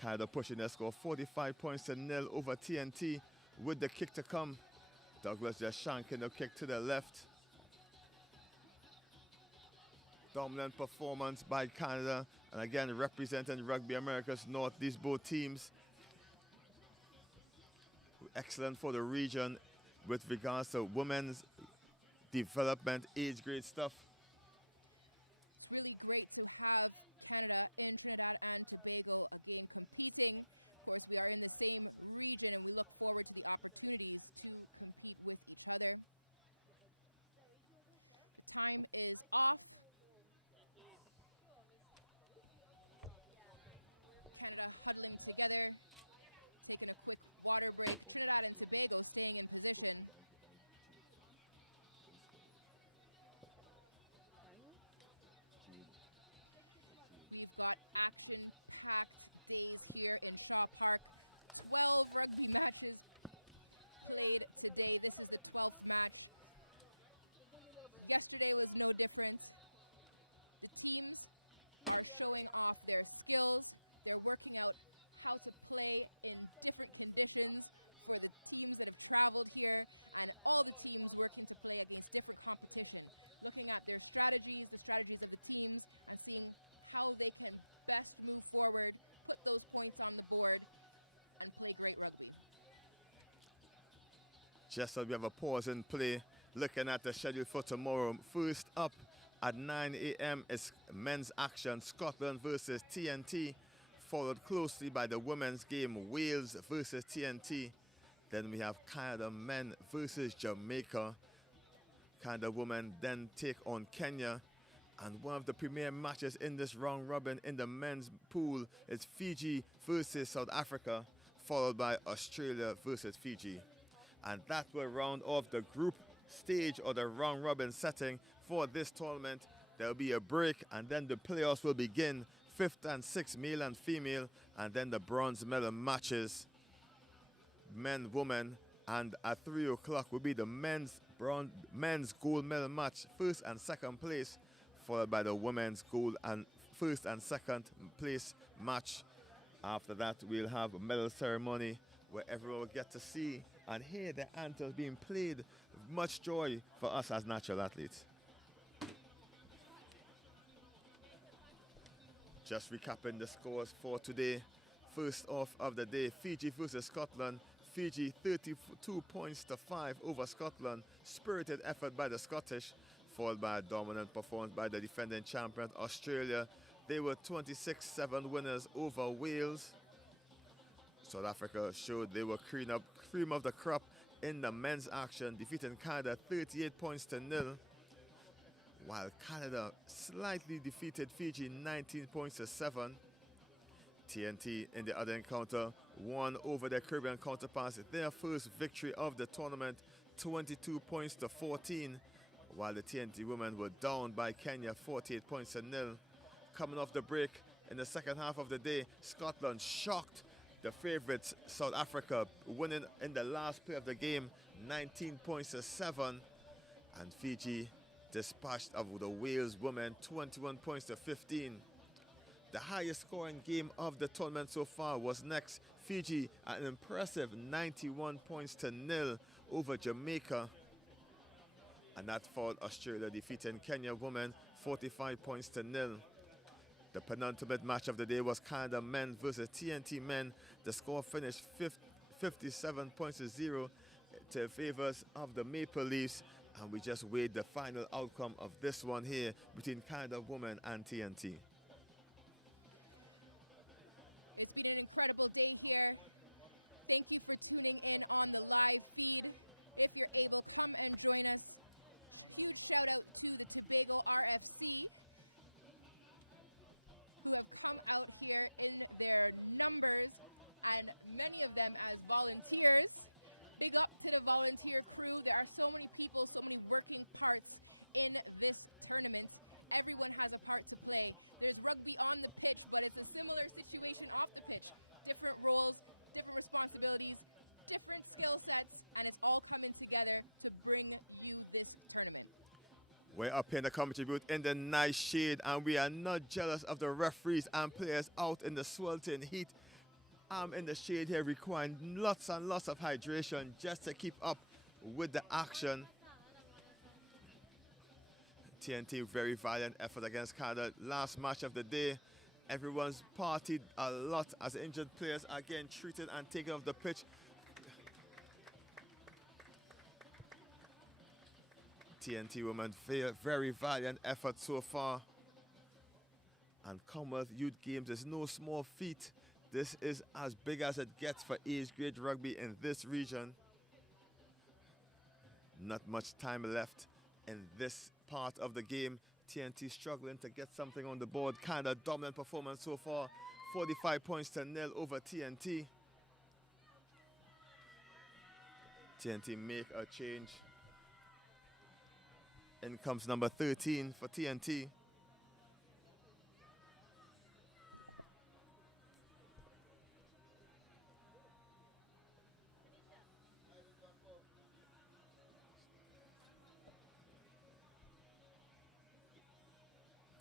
Canada pushing their score 45 points to 0 over TNT with the kick to come. Douglas just shanking the kick to the left. Dominant performance by Canada, and again representing Rugby America's North, these both teams. Excellent for the region with regards to women's development, age grade stuff. It's really great to have Canada in Trinidad and Tobago again competing. Of course, we are in the same region, and we look forward to the opportunities to compete with each other. The time is off. Canada huddling together, taking a quick water break. Trinidad and Tobago staying in position. We've got action-packed days here in Shaw Park. 12 rugby matches played today. This is the 12th match. Yesterday was no different. The teams are showing off their skills. They're working out how to play in different conditions for the teams that have traveled here, and all the teams working to play against different competition, looking at their strategies, the strategies of the teams, and seeing how they can best move forward, put those points on the board, and play great rugby. Just as we have a pause in play, looking at the schedule for tomorrow. First up at 9 a.m. is men's action, Scotland versus TNT, followed closely by the women's game, Wales versus TNT. Then we have Canada men versus Jamaica. Canada women then take on Kenya. And one of the premier matches in this round robin in the men's pool is Fiji versus South Africa, followed by Australia versus Fiji. And that will round off the group stage or the round robin setting for this tournament. There'll be a break, and then the playoffs will begin, 5th and 6th, male and female, and then the bronze medal matches, men, women, and at 3 o'clock will be the men's gold medal match, 1st and 2nd place, followed by the women's gold and 1st and 2nd place match. After that, we'll have a medal ceremony where everyone will get to see and hear the anthems being played. Much joy for us as natural athletes. Just recapping the scores for today. First off of the day, Fiji versus Scotland. Fiji 32 points to 5 over Scotland. Spirited effort by the Scottish, followed by a dominant performance by the defending champion Australia. They were 26-7 winners over Wales. South Africa showed they were cream of the crop in the men's action, defeating Canada 38 points to 0. While Canada slightly defeated Fiji 19 points to 7. TNT in the other encounter won over their Caribbean counterparts, their first victory of the tournament, 22 points to 14. While the TNT women were down by Kenya 48 points to 0. Coming off the break in the second half of the day. Scotland shocked the favourites, South Africa, winning in the last play of the game, 19 points to 7. And Fiji dispatched of the Wales women, 21 points to 15. The highest scoring game of the tournament so far was next. Fiji at an impressive 91 points to 0 over Jamaica. And that followed Australia defeating Kenya women 45 points to 0. The penultimate match of the day was Canada men versus TNT men. The score finished 57 points to 0 to favors of the Maple Leafs. And we just wait the final outcome of this one here between Canada women and TNT. It's been an incredible day here. Thank you for tuning in on the live feed. If you're able, come and join us. Huge shout out to the Tobago RFC, who have come out here in their numbers, and many of them as volunteers. Big up to the volunteer crew. There are so many people, so many working parts in this tournament. Everyone has a part to play. There's rugby on the pitch, but it's a similar situation off the pitch. Different roles, different responsibilities, different skill sets, and it's all coming together to bring you this tournament. We're up here in the commentary booth in the nice shade, and we are not jealous of the referees and players out in the sweltering heat. I'm in the shade here requiring lots and lots of hydration just to keep up with the action. TNT, very valiant effort against Canada. Last match of the day, everyone's partied a lot as injured players are getting treated and taken off the pitch. TNT women, very valiant effort so far. And Commonwealth Youth Games is no small feat. This is as big as it gets for age grade rugby in this region. Not much time left in this part of the game. TNT struggling to get something on the board. Canada dominant performance so far. 45 points to 0 over TNT. TNT make a change. In comes number 13 for TNT.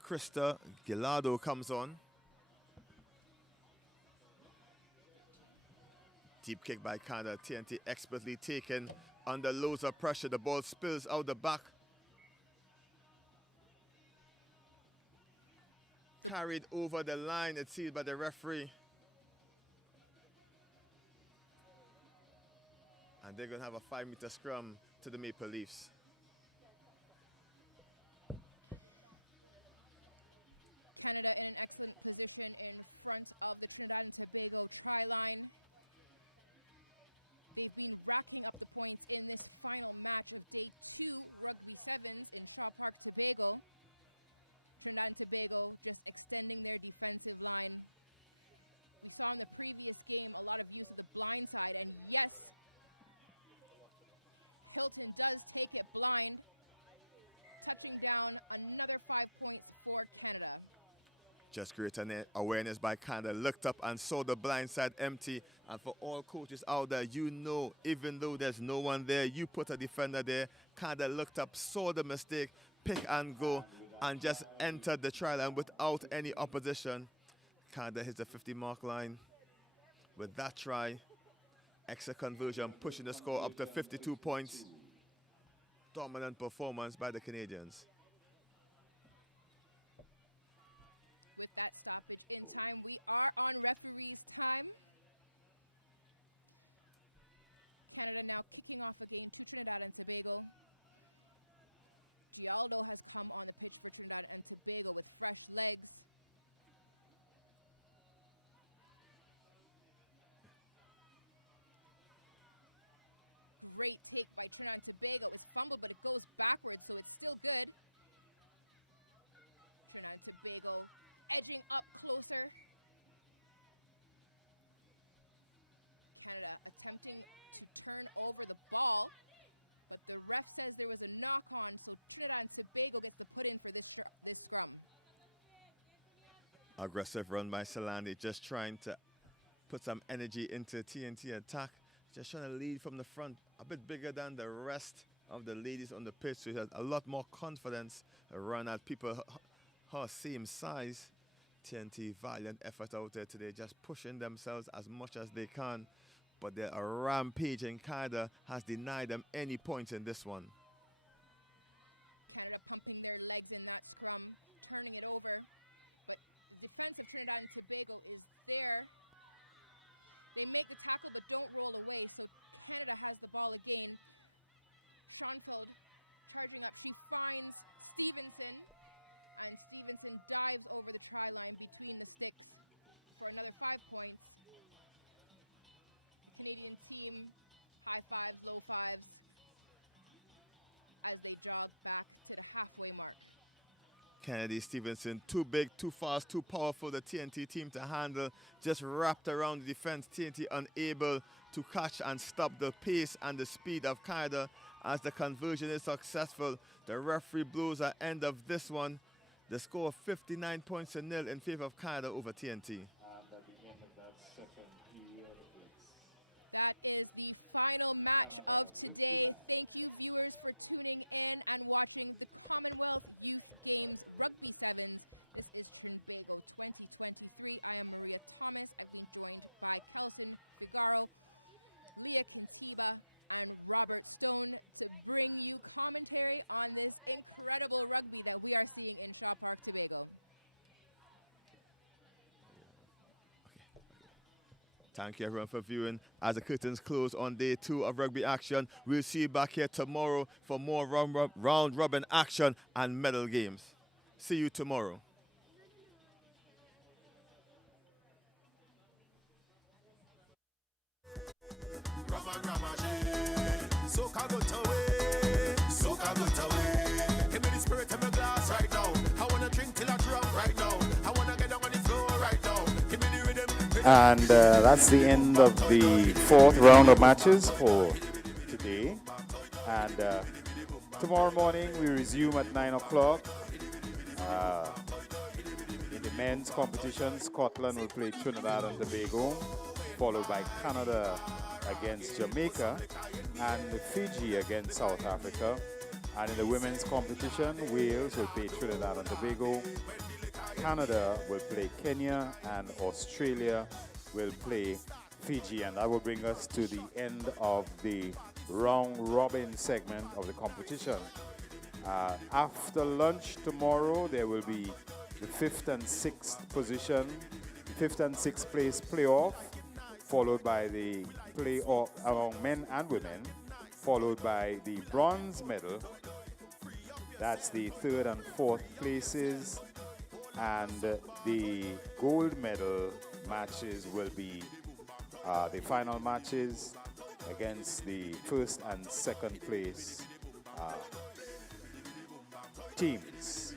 Krista Gillardo comes on. Deep kick by Canada. TNT expertly taken under loads of pressure. The ball spills out the back. Carried over the line, it's sealed by the referee. And they're going to have a 5-meter scrum to the Maple Leafs. Canada in an excellent position in front of the Trinidad and Tobago try line. They've been racking up the points in this final match of Day 2 Rugby Sevens in Shaw Park, Tobago. Trinidad and Tobago just extending their defensive line. We saw in the previous game a lot of use of the blind side, and yes, Hilton does take it blind, touching down another 5 points for Canada. Just great awareness by Canada. Looked up and saw the blind side empty. And for all coaches out there, you know, even though there's no one there, you put a defender there. Canada looked up, saw the mistake, pick and go, and just entered the try line without any opposition. Canada hits the 50-mark line with that try. Extra conversion, pushing the score up to 52 points. Dominant performance by the Canadians. With that stoppage in time, we are on referee's time. Canada now kicking off again to Trinidad and Tobago. Gialdo has come on the pitch for Trinidad and Tobago with fresh legs. Great take by Trinidad and Tobago. It's fumbled, but it goes backwards, so it's still good. Trinidad and Tobago edging up closer. Canada attempting to turn over the ball, but the ref says there was a knock-on, so Trinidad and Tobago gets the put-in for this scrum. Aggressive run by Salani, just trying to put some energy into TNT attack. Just trying to lead from the front, a bit bigger than the rest of the ladies on the pitch. So he has a lot more confidence, run at people her same size. TNT, valiant effort out there today, just pushing themselves as much as they can. But their rampage in Canada has denied them any points in this one. Canada pumping their legs in that scrum, turning it over. But the defense of Trinidad and Tobago is there. They make the tackle but don't roll away, so Canada has the ball again. Schoenfeld charging up. She finds Stevenson, and Stevenson dives over the try line between the sticks for another 5 points. The Canadian team, high fives, low fives, as they jog back to the halfway mark. Kennedy Stevenson, too big, too fast, too powerful, the TNT team to handle. Just wrapped around the defense. TNT unable to catch and stop the pace and the speed of Canada. As the conversion is successful, the referee blows at end of this one. The score of 59 points to nil in favor of Canada over TNT. And at the end of that second period, That is the final match of today. Thank you, viewers, for tuning in and watching the Commonwealth Youth Games Rugby Sevens. This is Trinbago 2023. I am Maria Thomas. I've been joined by Kelson Figaro, Leah Kintiba, and Robert Stone to bring you commentary on this incredible rugby that we are seeing in Shaw Park, Tobago. Thank you everyone for viewing. As the curtains close on day 2 of rugby action, we'll see you back here tomorrow for more round robin action and medal games. See you tomorrow. Give me the spirit in my glass right now. I wanna drink till I drunk right now. I wanna get down on the floor right now. Give me the rhythm. And that's the end of the 4th round of matches for today. And tomorrow morning we resume at 9 o'clock. In the men's competition, Scotland will play Trinidad and Tobago, followed by Canada against Jamaica and Fiji against South Africa. And in the women's competition, Wales will play Trinidad and Tobago, Canada will play Kenya, and Australia will play Fiji. And that will bring us to the end of the round robin segment of the competition. After lunch tomorrow, there will be the 5th and 6th position, 5th and 6th place playoff, followed by the playoff among men and women, followed by the bronze medal. That's the 3rd and 4th places. And the gold medal matches will be the final matches against the 1st and 2nd place teams.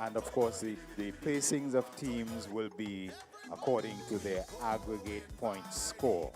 And of course, the placings of teams will be according to their aggregate point score.